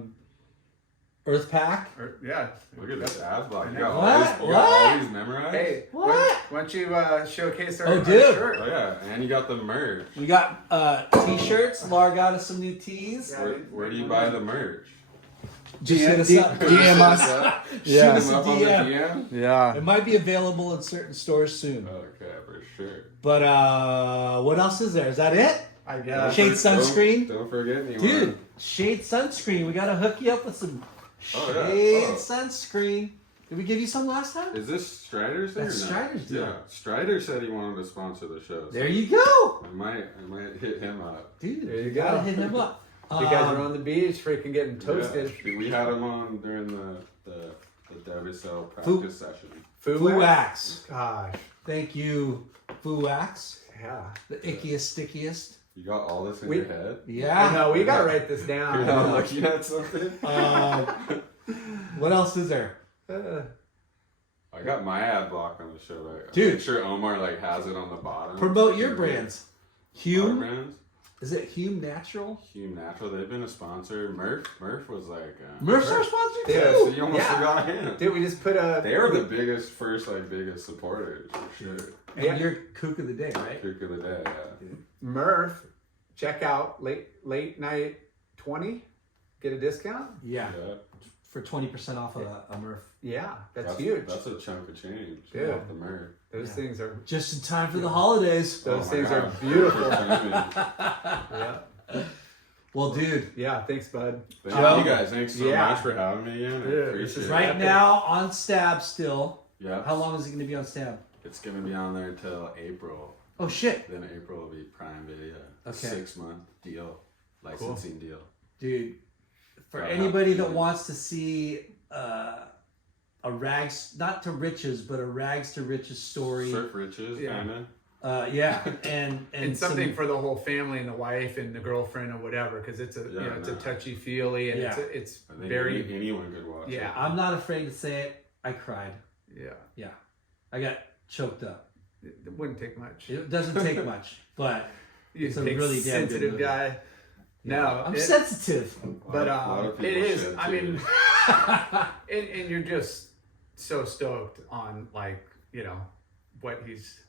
Earth Pack. Yeah. Look at this ad block. You What? got all these, you got all these memorized? Hey, What? Why don't you showcase our, Oh, our dude. shirt? Oh, yeah. And you got the merch. We got t-shirts. Laura got us some new tees. Yeah. Where do you buy the merch? Just hit us up. DM us. Shoot us Shoot a up on the DM. DM? Yeah. It might be available in certain stores soon. Okay, for sure. But what else is there? Is that it? I guess. Shade sunscreen. Don't forget anyone. Dude, Shade sunscreen. We gotta hook you up with some Oh, yeah. Shade Oh. sunscreen. Did we give you some last time? Is this Strider's thing? That's or no? Strider's deal. Yeah. Strider said he wanted to sponsor the show. So There you go, I might hit him up. dude. There you gotta go. hit him up. You guys are on the beach, freaking getting toasted. Yeah. We had him on during the WSL practice session. Foo Wax. Gosh. Thank you, Foo Wax. Yeah. The ickiest, stickiest. You got all this in We- your head? I Yeah. know, we gotta write this You're down. not looking at something? What else is there? I got my ad block on the show. Right? Dude. Make sure Omar has it on the bottom. Promote So your you can brands. get our Hume. brands. Is it Hume Natural? Hume Natural, they've been a sponsor. Murph was like... Murph's our sponsor too. Yeah, So you almost Yeah. forgot him. Dude, we just put a. They are the biggest supporters, for sure. And Yeah. you're kook of the day, right? Kick of the day, yeah. Murph. Check out late night 20. Get a discount. Yeah. Yeah. For 20% off of a Murph. Yeah, that's huge. That's a chunk of change. Dude. Off the Murph. Those Yeah. things are. Just in time for the holidays. Those Oh my things are God. beautiful. Thank Yeah. Well, dude, Yeah. Thanks, bud. Joe? you guys. Thanks so Yeah. much for having me again. I Dude, appreciate this is it. right Epic. now on Stab still. Yeah. How long is it going to be on Stab? It's going to be on there until April. Oh, shit. Then April will be Prime Video. Okay. 6-month deal. Licensing deal. Dude, for Yeah, anybody that yeah. wants to see a rags, not to riches, but a rags to riches story. Surf Riches, Yeah. kinda. Yeah. And And something some- for the whole family and the wife and the girlfriend or whatever, because it's a Yeah, it's a no. touchy feely and Yeah. it's I think very anyone could watch Yeah. it. I'm not afraid to say it. I cried. yeah. I got choked up. It wouldn't take much. It doesn't take much, but You it's a take really damn good sensitive movie. guy. No, I'm it- sensitive. but A lot of it people is. should, I too. mean, and you're just so stoked on what he's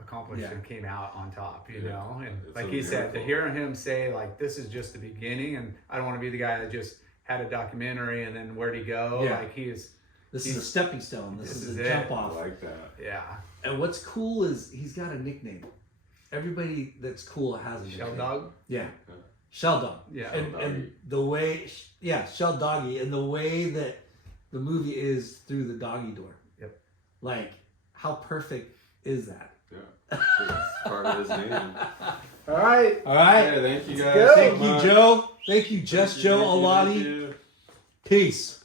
accomplished Yeah. and came out on top. You Yeah. know, and It's like a he said, to miracle. hear him say like this is just the beginning, and I don't want to be the guy that just had a documentary and then where'd he go? Yeah. Like he is. This is a stepping stone. This This is is a it. jump I off. like that. Yeah, And what's cool is he's got a nickname. Everybody that's cool has a nickname. Shell Dog. Yeah. Shell Dog. Yeah. And Doggy. the way, Shell Doggy, and the way that the movie is through the doggy door. Yep. Like, how perfect is that? Yeah. It's part of his name. All right. All right. Hey, thank you guys. go. so Thank you, much. Joe. Thank you, Just Thank you, Joe thank you, Alani. thank you. Peace.